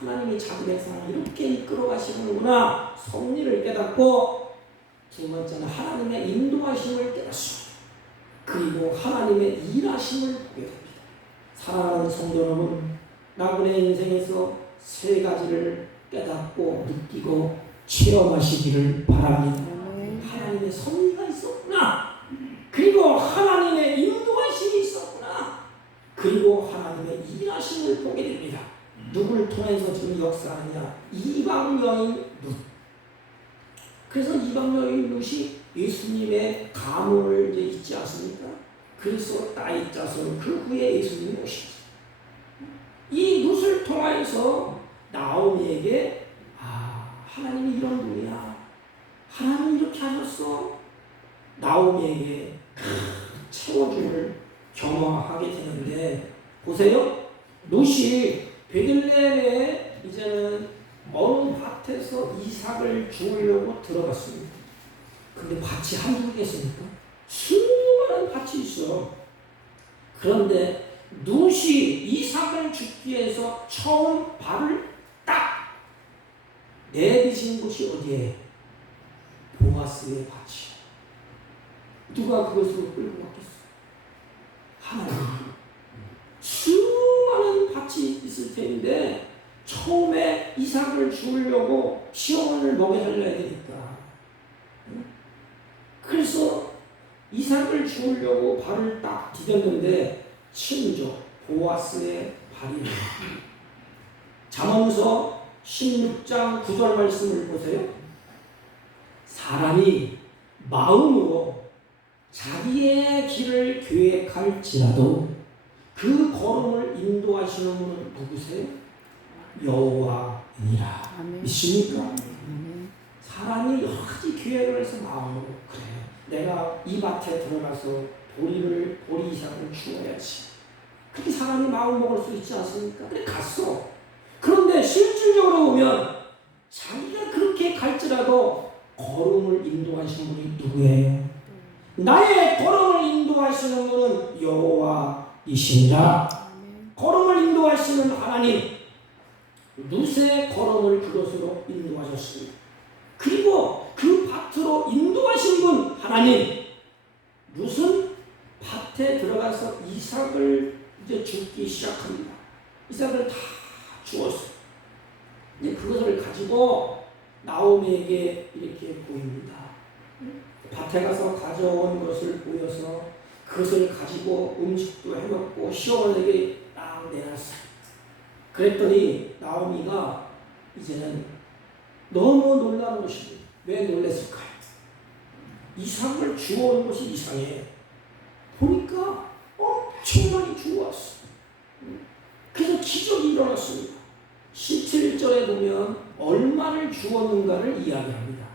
하나님이 자기 백성을 이렇게 이끌어 가시는구나. 섭리를 깨닫고 두 번째는 하나님의 인도하심을 깨닫습니다. 그리고 하나님의 일하심을 보게 됩니다. 사랑하는 성도 여러분, 나그네 인생에서 세 가지를 깨닫고 느끼고 체험하시기를 바랍니다. 하나님의 섭리가 있었구나. 그리고 하나님의 인도하심이 있었구나. 그리고 하나님의 일하심을 보게 됩니다. 누굴 통해서 지금 역사하느냐? 이방 여인 룻. 그래서 이방 여인 룻이 예수님의 가문을 이제 잊지 않습니까? 그래서 다윗 자손 그 후에 예수님이 오시죠. 이 룻을 통하여서 나오미에게 하나님이 이런 분이야. 하나님이 이렇게 하셨어. 나오미에게 채워줌을 경험하게 되는데 보세요. 룻이 베들레헴에 이제는 어느 밭에서 이삭을 주우려고 들어갔습니다. 근데 밭이 한두 개겠습니까? 수많은 밭이 있어. 그런데 룻이 이삭을 줍기 위해서 처음 발을 딱 내디신 곳이 어디에? 보아스의 밭이. 누가 그것으로 끌고 갔겠어? 하나님. 수많은 밭이 있을 텐데 처음에 이삭을 주우려고 시험을 먹여 살려야 되니까. 그래서 이삭을 주우려고 발을 딱 디뎠는데 친조 보아스의 발이에요. 잠언서 16장 9절 말씀을 보세요. 사람이 마음으로 자기의 길을 계획할지라도 그 걸음을 인도하시는 분은 누구세요? 여호와이니라. 믿습니까? 사람이 여러 가지 계획을 해서 마음으로 그래. 내가 이 밭에 들어가서 보리 이삭을 주어야지. 그렇게 사람이 마음 먹을 수 있지 않습니까? 그래 갔어. 그런데 실질적으로 보면 자기가 그렇게 갈지라도 걸음을 인도하시는 분이 누구예요? 나의 걸음을 인도하시는 분은 여호와이시니라. 걸음을 인도하시는 하나님, 룻의 걸음을 그것으로 인도하셨습니다. 그리고 그 밭으로 인도하신 분 하나님, 룻은 밭에 들어가서 이삭을 이제 줍기 시작합니다. 이삭을 다 주었어요. 이제 그것을 가지고 나오미에게 이렇게 보입니다. 밭에 가서 가져온 것을 보여서 그것을 가지고 음식도 해먹고 시어머니에게 딱 내놨어요. 그랬더니 나오미가 이제는 너무 놀라는 것입니다. 왜 놀랬을까요? 이삭을 주워온 것이 이상해. 보니까 엄청 많이 주워왔어. 그래서 기적이 일어났습니다. 17절에 보면 얼마를 주었는가를 이야기합니다.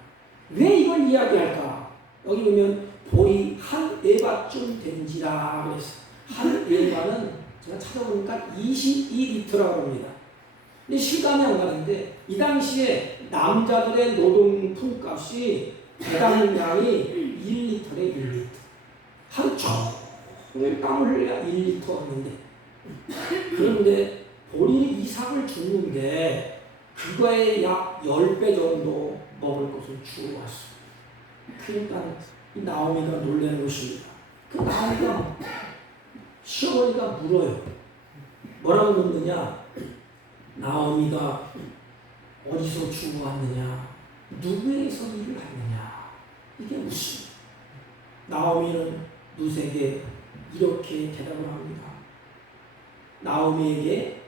왜 이걸 이야기할까? 여기 보면 보리 한 에바쯤 된지라 그랬어요. 한 에바는 제가 찾아보니까 22리터라고 합니다. 근데 실감이 안 가는데 이 당시에 남자들의 노동 품값이 배당량이 1리터에 1리터. 하루 종일 땀을 흘려야 1리터였는데 그런데 본인이 이삭을 줬는데 그거에 약 10배 정도 먹을 것을 주어왔어. 그러니까 이 나오미가 놀라는 것입니다. 그 나오미가 시어머니가 물어요. 뭐라고 묻느냐? 나오미가 어디서 주워왔느냐? 누구에서 일을 하느냐? 이게 무슨? 나오미는 룻에게 이렇게 대답을 합니다. 나오미에게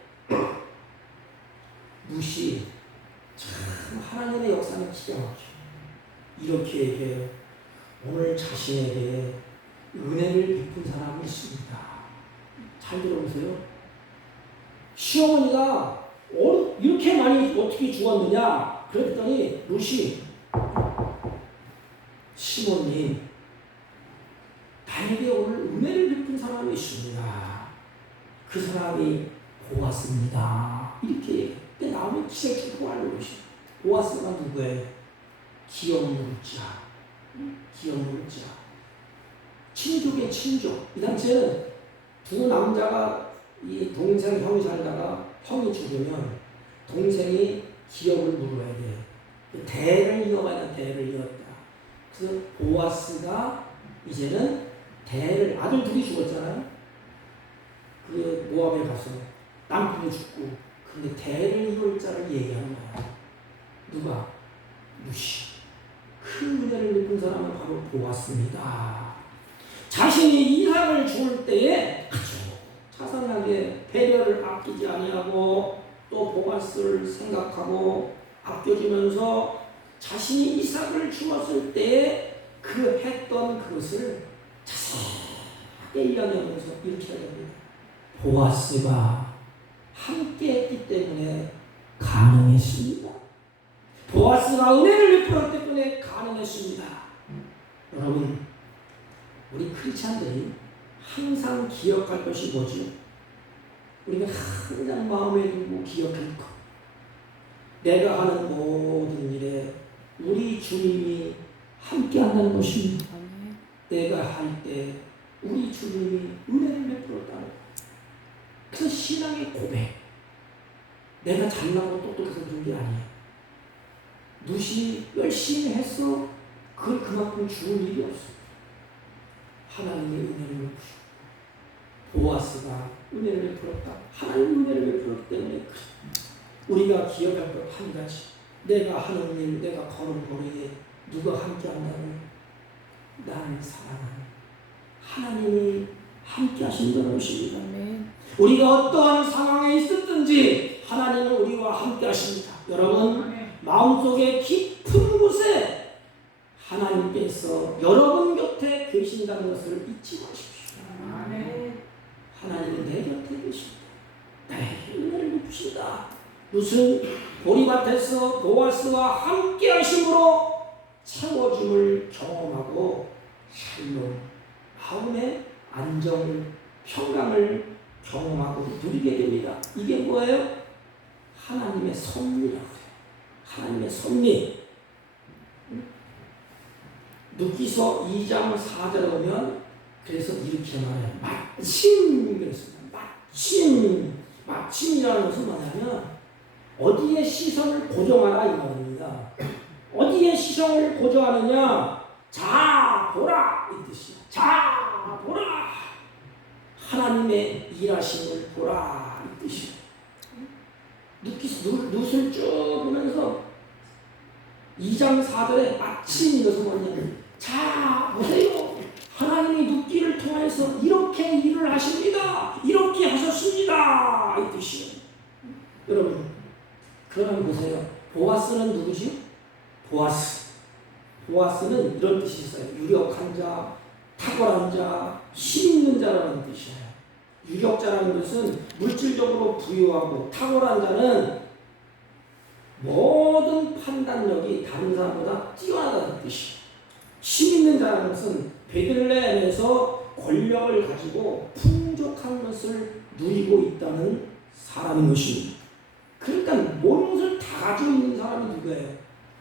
룻이 참 하나님의 역사는 기가 막혀. 이렇게 얘기해요. 오늘 자신에게 은혜를 베푼 사람이 있습니다. 잘 들어보세요. 시어머니가 이렇게 많이 어떻게 주었느냐? 그랬더니 룻이 시모님 나에게 오늘 은혜를 베푼 사람이 있습니다. 그 사람이 보았습니다. 이렇게 근데 나오면 기색적으로 알고 계시죠. 보았으가 누구예요? 기업물자. 기업물자. 친족의 친족. 이 당시에는 두 남자가 이 동생 형이 살다가 형이 죽으면 동생이 기업을 물어야 돼요. 대를 이어가야 대를 이었다. 그래서 보아스가 이제는 대를 아들 둘이 죽었잖아요. 그 모압에 가서 남편이 죽고 근데 대를 이을 자를 얘기하는 거야. 누가? 룻이. 큰 은혜를 베푼 사람은 바로 보았습니다. 자신이 이삭을 줄 때에 아주 자상하게 배려를 아끼지 아니하고 또 보아스를 생각하고 아껴주면서 자신이 이삭을 주었을 때에 그 했던 그것을 자세하게 이야기하면서 이렇게 합니다. 보아스가 함께 했기 때문에 가능했습니다. 보아스가 은혜를 베풀었기 때문에 가능했습니다. 여러분, 우리 크리스찬들이 항상 기억할 것이 뭐죠? 우리가 항상 마음에 두고 기억할 것. 내가 하는 모든 일에 우리 주님이 함께 한다는 것입니다. 내가 할 때 우리 주님이 은혜를 베풀었다는 것. 그래서 신앙의 고백. 내가 잘나고 똑똑해서 그런 게 아니에요. 룻이 열심히 했어. 그걸 그만큼 주는 일이 없어. 하나님의 은혜를 베푸시고 보아스가 은혜를 베풀었다. 하나님의 은혜를 베풀었기 때문에 우리가 기억할 것 한 가지. 내가 하는 일, 내가 걸은 거리에 누가 함께 한다는 나를 사랑하는 하나님이 함께 하신다는 것입니다. 우리가 어떠한 상황에 있었든지 하나님은 우리와 함께 하십니다. 여러분, 마음속에 깊은 곳에 하나님께서 여러분 곁에 계신다는 것을 잊지 마십시오. 하나님은 내 곁에 계십니다. 나에게 은혜를 베푸신다. 룻은 보리밭에서 보아스와 함께 하심으로 채워줌을 경험하고 샬롬, 마음의 안정을, 평강을 경험하고 누리게 됩니다. 이게 뭐예요? 하나님의 섭리라고 해요. 하나님의 섭리. 룻기서 2장 4절에 보면 그래서 이렇게 말해요. 마침 그랬습니다. 마침이라는 것은 뭐냐면 어디에 시선을 고정하라 이 말입니다. 어디에 시선을 고정하느냐? 자 보라 이 뜻이야. 자 보라. 하나님의 일하심을 보라 이 뜻이야. 룻을 쭉 보면서 2장 4절에 마침 이것은 뭐냐면 자 보세요. 하나님이 룻기를 통해서 이렇게 일을 하십니다. 이렇게 하셨습니다. 하리라 이 뜻이에요. 여러분 그러면 보세요. 보아스는 누구지? 보아스는 이런 뜻이 있어요. 유력한 자, 탁월한 자, 힘 있는 자라는 뜻이에요. 유력자라는 것은 물질적으로 부유하고, 탁월한 자는 모든 판단력이 다른 사람보다 뛰어나다는 뜻이에요. 힘 있는 자라는 것은 베들레헴에서 권력을 가지고 풍족한 것을 누리고 있다는 사람인 것입니다. 그러니까 모든 것을 다 가지고 있는 사람이 누구예요?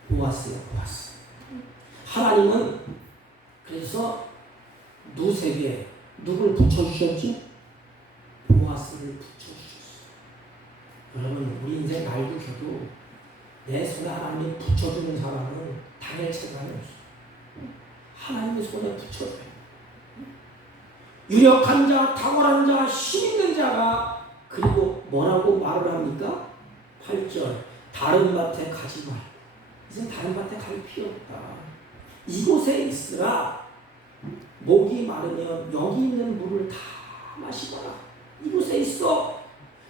보아스예요. 보아스. 하나님은 그래서 누색에 누굴 붙여주셨지? 보아스를 붙여주셨어요. 여러분 우리 인생 날도 켜도 내 손에 하나님이 붙여주는 사람은 당할 체감이 없어요. 하나님의 손에 붙여줘요. 유력한 자, 탁월한 자, 힘 있는 자가 그리고 뭐라고 말을 합니까? 8절 다른 밭에 가지 말. 이제 다른 밭에 갈 필요 없다. 이곳에 있으라. 목이 마르면 여기 있는 물을 다 마시거라. 이곳에 있어.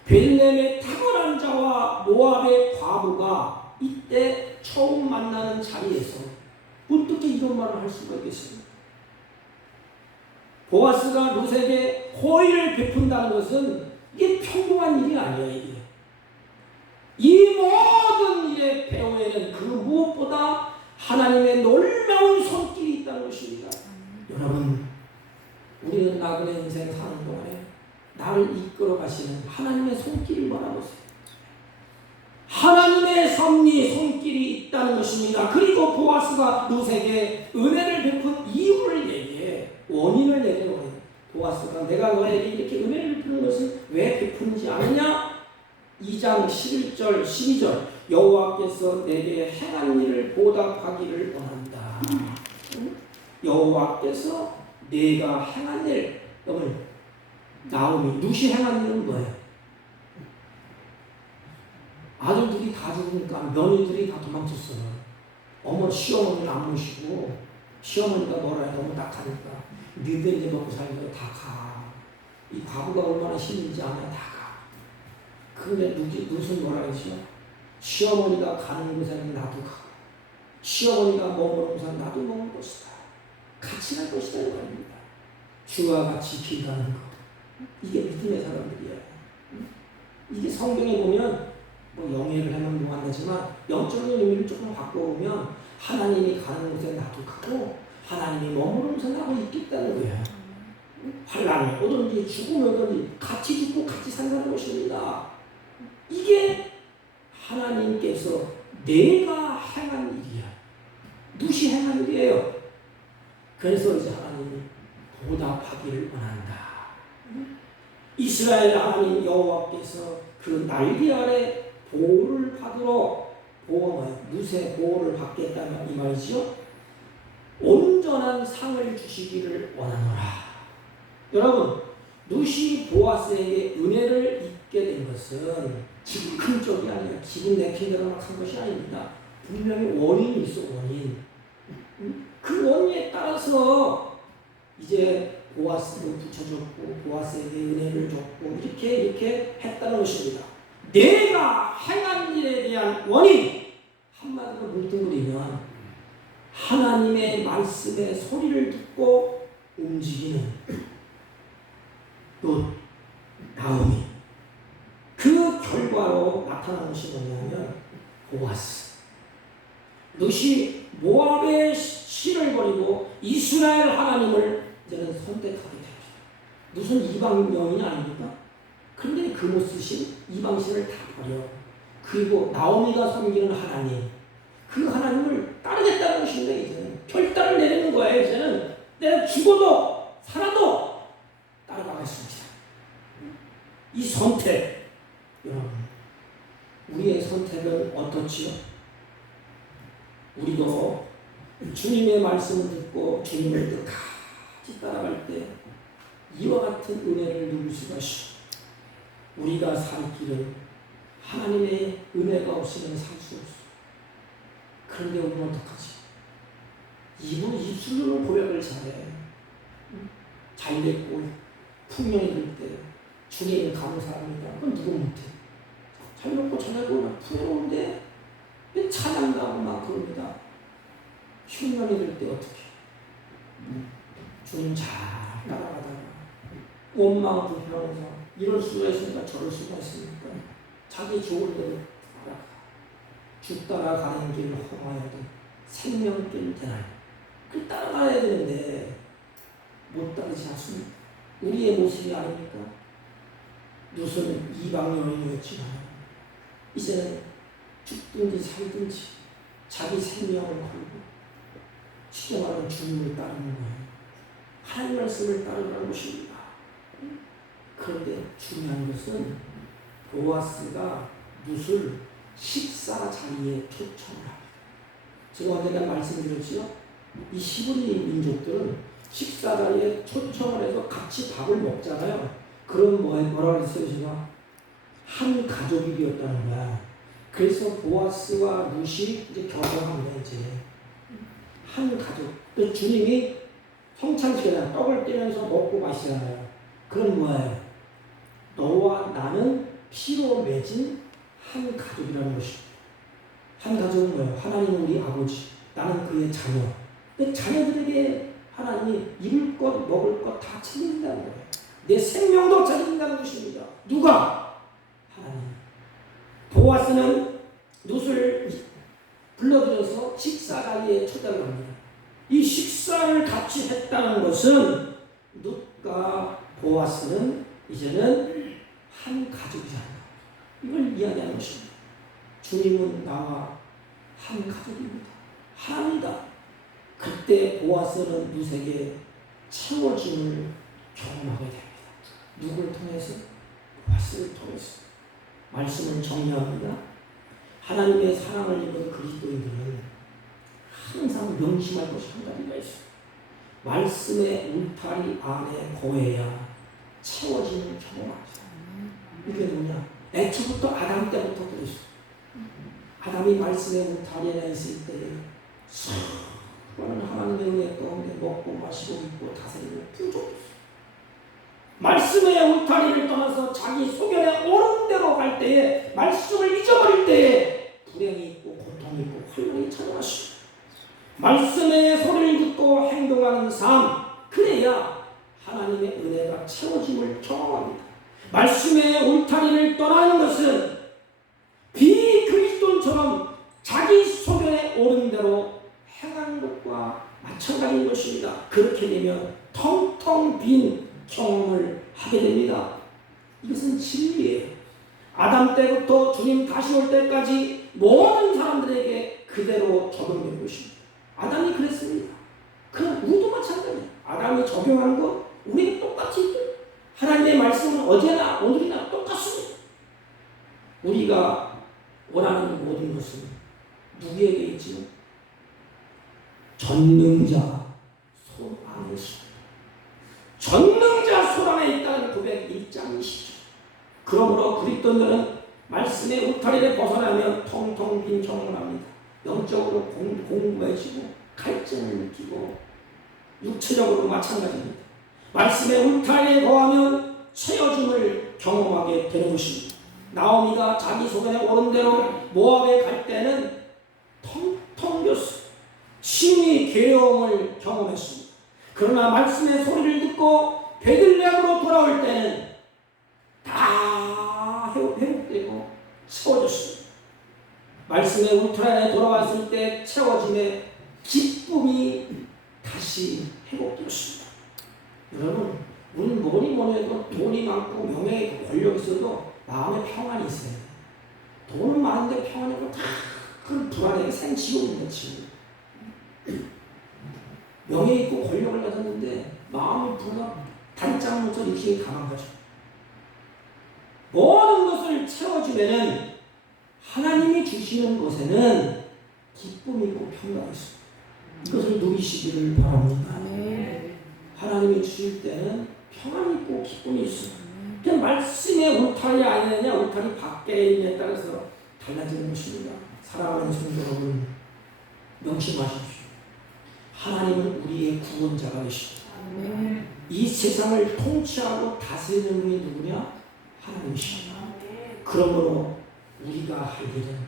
베들레헴의 탁월한 자와 모압의 과부가 이때 처음 만나는 자리에서 어떻게 이런 말을 할 수가 있겠습니까? 보아스가 루색에 호의를 베푼다는 것은 이게 평범한 일이 아니에요. 이게. 이 모든 일의 배후에는 그 무엇보다 하나님의 놀라운 손길이 있다는 것입니다. 여러분 우리는 나그네 인생 사는 동안에 나를 이끌어 가시는 하나님의 손길을 바라보세요. 하나님의 섭리 손길이 있다는 것입니다. 그리고 보아스가 루색에 은혜를 베푼 이유를 얘기해. 원인을 얘기해. 보아스가 내가 너에게 이렇게 은혜를 베푸는 것을 왜 베푸는지 아느냐? 2장 11절 12절 여호와께서 내게 행한 일을 보답하기를 원한다. 여호와께서 내가 행한 일, 여러분 나오미 룻이 행한 일은 뭐예요? 아들들이 다 죽으니까 며느리들이 다 도망쳤어요. 어머 시어머니를 안 모시고 시어머니가 뭐라 해도 너무 딱하니까 니들 이제 먹고 살는 거 다 가. 이 과부가 얼마나 힘든지 아냐 다 가. 근데 룻은 뭐라 했죠? 시어머니가 가는 곳에는 나도 가고 시어머니가 머무는 곳에는 나도 머물 것이다. 같이 갈 것이다 이 말입니다. 주와 같이 길가는 것. 이게 믿음의 사람들이에요. 이게 성경에 보면 뭐 영예를 하면 무한하지만 영적인 의미를 조금 바꿔보면 하나님이 가는 곳에 나도 가고 하나님이 머무는 곳에 나도 있겠다는 거예요. 환난이 오든지 죽음이 오든지 같이 죽고 같이 산다는 것입니다. 이게 하나님께서 내가 행한 일이야. 룻이 행한 일이에요. 그래서 이제 하나님이 보답하기를 원한다. 이스라엘 하나님 여호와께서 그 날개 아래 보호를 받으러 룻의 보호를 받겠다는 이 말이죠. 온전한 상을 주시기를 원하노라. 여러분 룻이 보아스에게 은혜를 입게 된 것은 기분 큰 쪽이 아니라 기분 내킨 대로 막 한 것이 아닙니다. 분명히 원인이 있어. 원인. 그 원인에 따라서 이제 보아스를 붙여줬고 보아스에게 은혜를 줬고 이렇게 했다는 것입니다. 내가 행한 일에 대한 원인 한마디로 뭉뚱그리면 하나님의 말씀의 소리를 듣고 움직이는 또 나오미 그 결과로 나타나는 것이 뭐냐면 보아스 룻이 모압의 신을 버리고 이스라엘 하나님을 이제는 선택하게 됩니다. 룻은 이방 여인이 아닙니까? 그런데 그 못 쓰신 이방신을 다 버려. 그리고 나오미가 섬기는 하나님 그 하나님을 따르겠다는 것입니다. 이제는 결단을 내리는 거예요. 이제는 내가 죽어도 살아도 따라가겠습니다. 이 선택 여러분 우리의 선택은 어떻지요? 우리도 주님의 말씀을 듣고 주님을 끝까지 따라갈 때 이와 같은 은혜를 누릴 수가 있습니다. 우리가 살 길은 하나님의 은혜가 없이는 살 수 없어. 그런데 우리는 어떡하지? 입술로 고백을 잘해. 잘 됐고 풍년이 들 때 주님 감사합니다. 그건 누구 못해. 잘 먹고 잘 살고 막 부러운데 찬양도 하고 막 그럽니다. 흉년이 될 때 어떻게 주님 잘 따라가다가 원망 불평해서 이럴 수가 있으니까 저럴 수가 있으니까 자기 좋은 대로 따라가. 주 따라가는 길 험하여도 생명길 되나요? 그 따라가야 되는데 못 따르지 않습니까? 우리의 모습이 아닙니까? 무슨 이방 여인이었지만 이제는 죽든지 살든지 자기 생명을 걸고 쉽게 말하면 주님을 따르는 거예요. 하나님 말씀을 따르라는 것입니다. 그런데 중요한 것은 보아스가 룻을 식사 자리에 초청을 합니다. 제가 언젠가 말씀드렸지요. 이 히브리 민족들은 식사 자리에 초청을 해서 같이 밥을 먹잖아요. 그럼 뭐라 그랬어요? 제가 한 가족이 되었다는 거야. 그래서 보아스와 룻이 이제 결혼합니다. 이제 한 가족. 주님이 성찬식에 떡을 떼면서 먹고 마시잖아요. 그건 뭐예요? 너와 나는 피로 맺은 한 가족이라는 것입니다. 한 가족은 뭐예요? 하나님은 우리 아버지, 나는 그의 자녀. 근데 자녀들에게 하나님이 입을 것, 먹을 것 다 책임진다는 거예요. 내 생명도 책임진다는 것입니다. 누가? 하나님. 보아스는 룻을 불러들여서 식사 자리에 초대를 합니다. 이 식사를 같이 했다는 것은 룻과 보아스는 이제는 한 가족이잖아. 이걸 이야기하는 것입니다. 주님은 나와 한 가족입니다. 하나님이다. 그때 보아스는 룻에게 채워짐을 경험하게 됩니다. 누굴 통해서? 보아스를 통해서. 말씀을 정리합니다. 하나님의 사랑을 입은 그리스도인들은 항상 명심할 것이 한 가지가 있어요. 말씀의 울타리 안에 거해야 채워짐을 경험하죠. 이게 뭐냐? 애초부터 아담 때부터 그랬어요. 아담이 말씀의 울타리에 있을 때 수많은 하나님의 은혜 가운데 먹고 마시고 입고 다스리고 부족했어요. 말씀의 울타리를 떠나서 자기 소견에 옳은 대로 갈 때에 말씀을 잊어버릴 때에 불행이 있고 고통이 있고 혼란이 찾아왔습니다. 말씀의 소리를 듣고 행동하는 삶, 그래야 하나님의 은혜가 채워짐을 경험합니다. 말씀의 울타리를 떠나는 것은 비그리스도인처럼 자기 소견에 옳은 대로 행하는 것과 마찬가지인 것입니다. 그렇게 되면 텅텅 빈 경험을 하게 됩니다. 이것은 진리예요. 아담 때부터 주님 다시 올 때까지 모든 사람들에게 그대로 적용되는 것입니다. 아담이 그랬습니다. 그럼 우리도 마찬가지예요. 아담이 적용하는 것 우리는 똑같이 하나님의 말씀은 어제나 오늘이나 똑같습니다. 우리가 원하는 모든 것은 누구에게 있지요? 전능자 손 안에 있습니다. 전능자 손 안에 있다는 고백 1장 20절. 그러므로 그리스도인들은 말씀의 울타리를 벗어나면 텅텅 빈 경험을 합니다. 영적으로 공부해지고 갈증을 느끼고 육체적으로 마찬가지입니다. 말씀의 울타리에 거하면 채워줌을 경험하게 되는 것입니다. 나오미가 자기 소견에 옳은 대로 모압에 갈 때는 텅텅 비었어요. 심히 괴로움을 경험했습니다. 그러나 말씀의 소리를 듣고 베들레헴으로 돌아올 때는 다 회복되고 채워졌습니다. 말씀의 울타리에 돌아왔을 때 채워짐의 기쁨이 다시 회복되었습니다. 여러분, 우리는 뭐니 해도 돈이 많고 명예 있고 권력이 있어도 마음에 평안이 있어요. 돈은 많은데 평안이 없고 다 큰 불안해 생지옥입니다. 지금 명예 있고 권력을 가졌는데 마음이 불안, 단짝 못쳐 육신이 강한 거죠. 모든 것을 채워주면은 하나님이 주시는 것에는 기쁨이 있고 평안이 있습니다. 이것을 누리시기를 바랍니다. 하나님이 주실 때는 평안이 있고 기쁨이 있습니다. 그냥 말씀의 울타리 아니냐 울타리 밖에 있느냐에 따라서 달라지는 것입니다. 사랑하는 성도 여러분, 명심하십시오. 하나님은 우리의 구원자가 되십니다. 이 이 세상을 통치하고 다스리는 분이 누구냐? 하나님이십니다. 그러므로 우리가 할 일은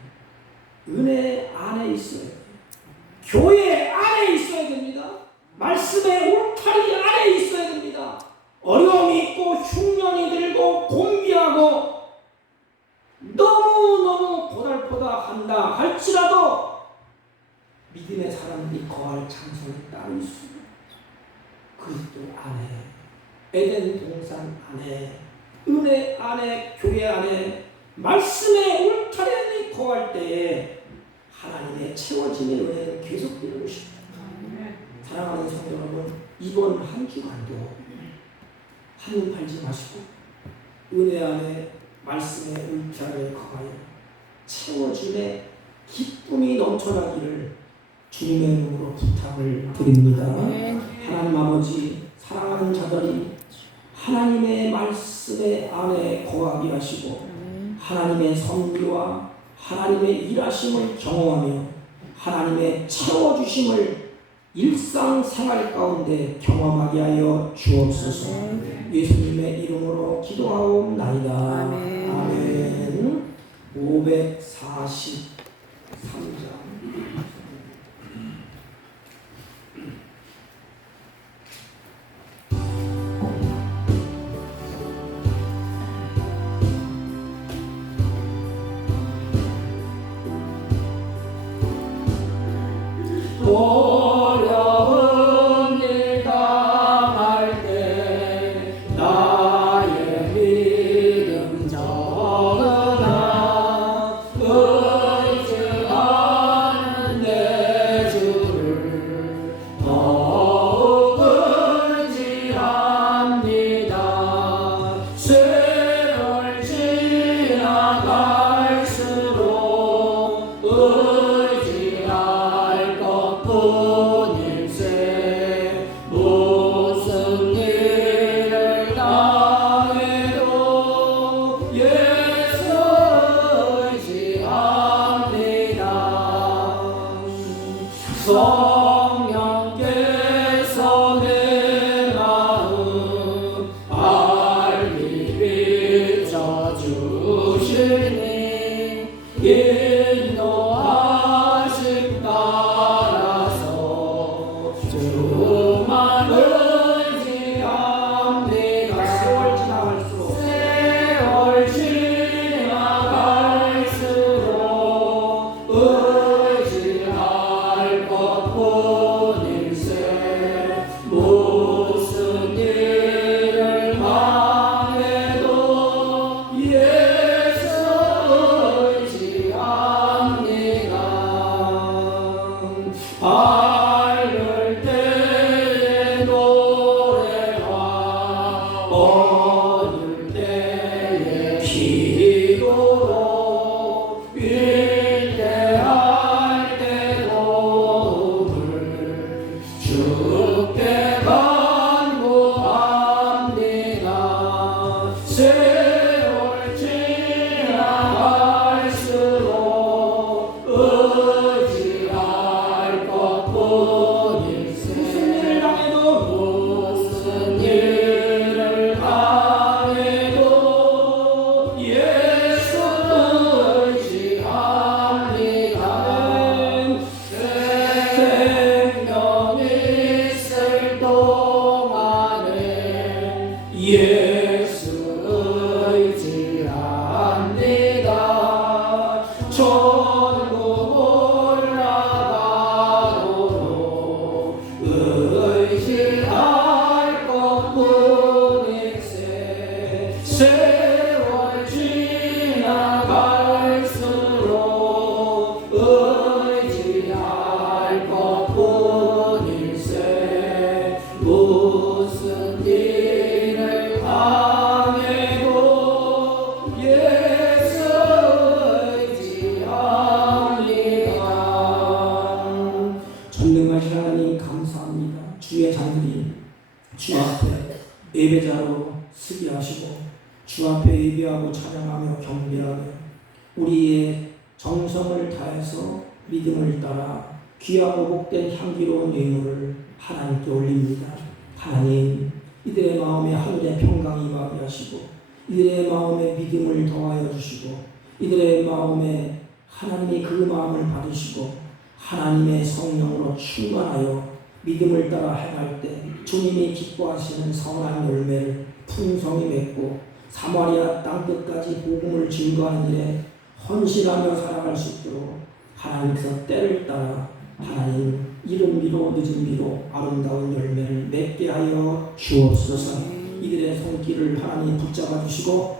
은혜 안에 있어야 돼요. 교회 안에 있어야 됩니다. 말씀의 울타리 안에 있어야 됩니다. 어려움이 있고 흉년이 들고 곤비하고 너무너무 고달프다 한다 할지라도 믿음의 사람들이 거할 장소를 따로 있습니다. 그리스도 안에, 에덴 동산 안에, 은혜 안에, 교회 안에, 말씀의 울타리 안에 거할 때에 하나님의 채워짐의 은혜는 계속되는 것입니다. 사랑하는 성도 여러분, 이번 한 주간도 한눈 팔지 마시고 은혜 안에 말씀의 울타리에 거하여 채워짐의 기쁨이 넘쳐나기를 주님의 이름으로 부탁을 드립니다. 하나님 아버지, 사랑하는 자들이 하나님의 말씀의 안에 거하게 하시고 하나님의 섭리와 하나님의 일하심을 경험하며 하나님의 채워주심을 일상생활 가운데 경험하게 하여 주옵소서. 예수님의 이름으로 기도하옵나이다. 아멘. 543장 어려운 일 당할 때 나의 믿음 전하 의지하는 내 주를 더욱 의지합니다. 세월 지나갈수록 의지할 것뿐일세. 무슨 일을 당해도 예수 의지합니다. 성령께서 내 마음 알리 비춰주시니 인도하심 따라서 주만 의지합니다. 세월 지나갈수록 의지할 것뿐일세. 무슨 일을 당해도 예수 의지합니다. 밝을 때에 노래와 어두울 때에 기도로 위대할 때 도움을 주께 간구합니다. 세월 지나갈수록 의지할 것뿐일세. 무슨 일을 당해도 예수 의지합니다. 생명 있을 동안에 예수 의지합니다. 천국 올라가도록 의지할 것뿐일세. 세월 지나갈수록 의지할 것뿐일세. 무슨 일을 당해도 예수 의지합니다. 전능하신 하나님 감사합니다. 주의 자들이 주 앞에 예배자로 서게 하시고 주 앞에 예배하고 찬양하며 경배하며 우리의 정성을 다해서 믿음을 따라 귀하고 복된 향기로운 예물을 하나님께 올립니다. 하나님, 이들의 이들의 마음에 하늘의 평강이 임하게 하시고 이들의 마음에 믿음을 더하여 주시고 이들의 마음에 하나님이 그 마음을 받으시고 하나님의 성령으로 충만하여 믿음을 따라 행할 때 주님이 기뻐하시는 선한 열매를 풍성히 맺고 사마리아 땅끝까지 복음을 증거하는 일에 헌신하며 살아갈 수 있도록 하나님께서 때를 따라 하나님 이른 비로 늦은 비로 아름다운 열매를 맺게 하여 주옵소서. 이들의 손길을 하나님 붙잡아 주시고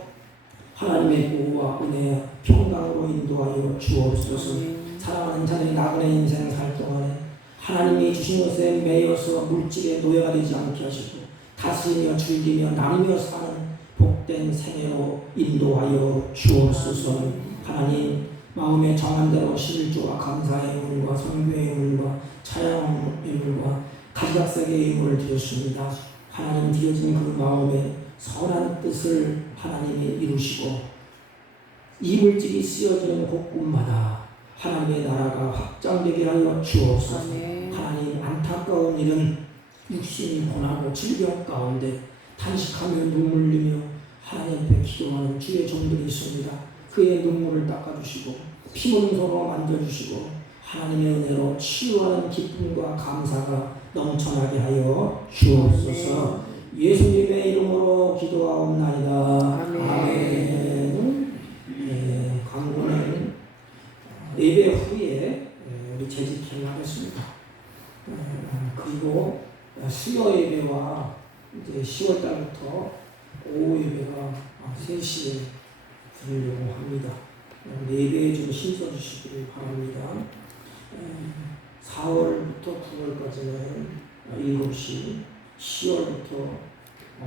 하나님의 보호와 은혜와 평강으로 인도하여 주옵소서. 사랑하는 자의 나그네 인생 살 동안에 하나님이 주신 것에 매여서 물질의 노예가 되지 않게 하시고 다스리며 즐기며 나누며 사는 복된 생애로 인도하여 주옵소서. 하나님 마음에 정한 대로 11조와 감사의 의물과 성교의 의물과 찬양의 의물과 가지각색의 의물을 드렸습니다. 하나님 드려진 그 마음에 선한 뜻을 하나님이 이루시고 이 물질이 쓰여지는 곳곳마다 하나님의 나라가 확장되게 하여 주옵소서. 하나님 안타까운 일은 육신이 고난하고 질병 가운데 탄식하며 눈물 흘리며 하나님 앞에 기도하는 주의 종들이 있습니다. 그의 눈물을 닦아주시고 피묻는 손으로 만져주시고 하나님의 은혜로 치유하는 기쁨과 감사가 넘쳐나게 하여 주옵소서. 예수님의 이름으로 기도하옵나이다. 아멘. 광고는 예배 후에 우리 재직회를 하겠습니다. 그리고 수요 예배와 이제 10월 달부터 오후 예배가 3시에 드리려고 합니다. 예배에 좀 힘써 주시기를 바랍니다. 4월부터 9월까지는 7시, 10월부터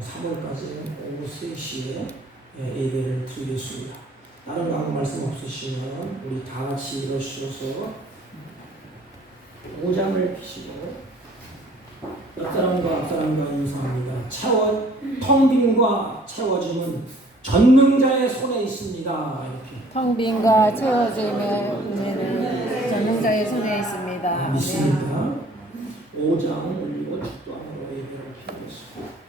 3월까지는 오후 3시에 예배를 드리겠습니다. 다른 거 말씀 없으시면 우리 다 같이 일어서서 오장을 피시고 옆 사람과 앞 사람과 인사합니다. 텅 빈과 채워짐은 전능자의 손에 있습니다. 이렇게. 텅 빈과 채워짐의 은혜는 전능자의 손에 있습니다. 믿습니다. 5장 올리고 축도함으로 예배를 드리겠습니다.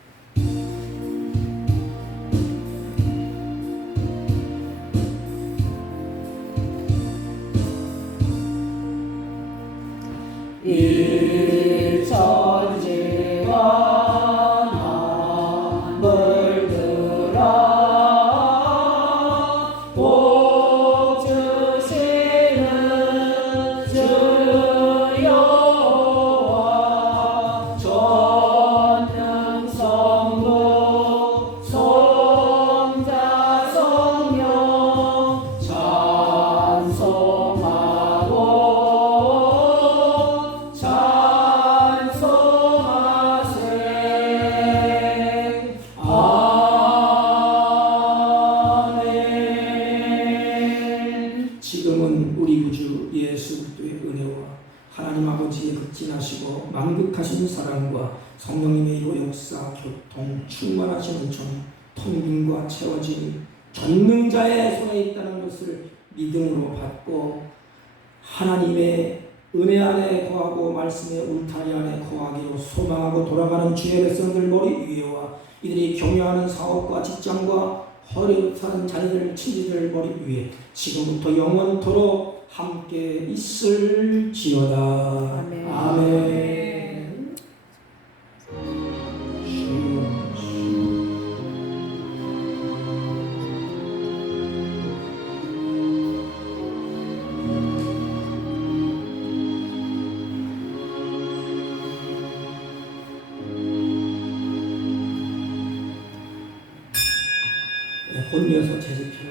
지금은 우리 구주 예수 그리스도의 은혜와 하나님 아버지의 극진하시고 만극하신 사랑과 성령님의 이로 역사 교통 충만하신 은총 텅빈과 채워진 전능자의 손에 있다는 것을 믿음으로 받고 하나님의 은혜 안에 거하고 말씀의 울타리 안에 거하기로 소망하고 돌아가는 주의 백성들 머리 위에와 이들이 경영하는 사업과 직장과 허리 사는 자녀들 친지들 머리 위에 지금부터 영원토록 함께 있을지어다. 아멘. 아멘. 본녀에서 재직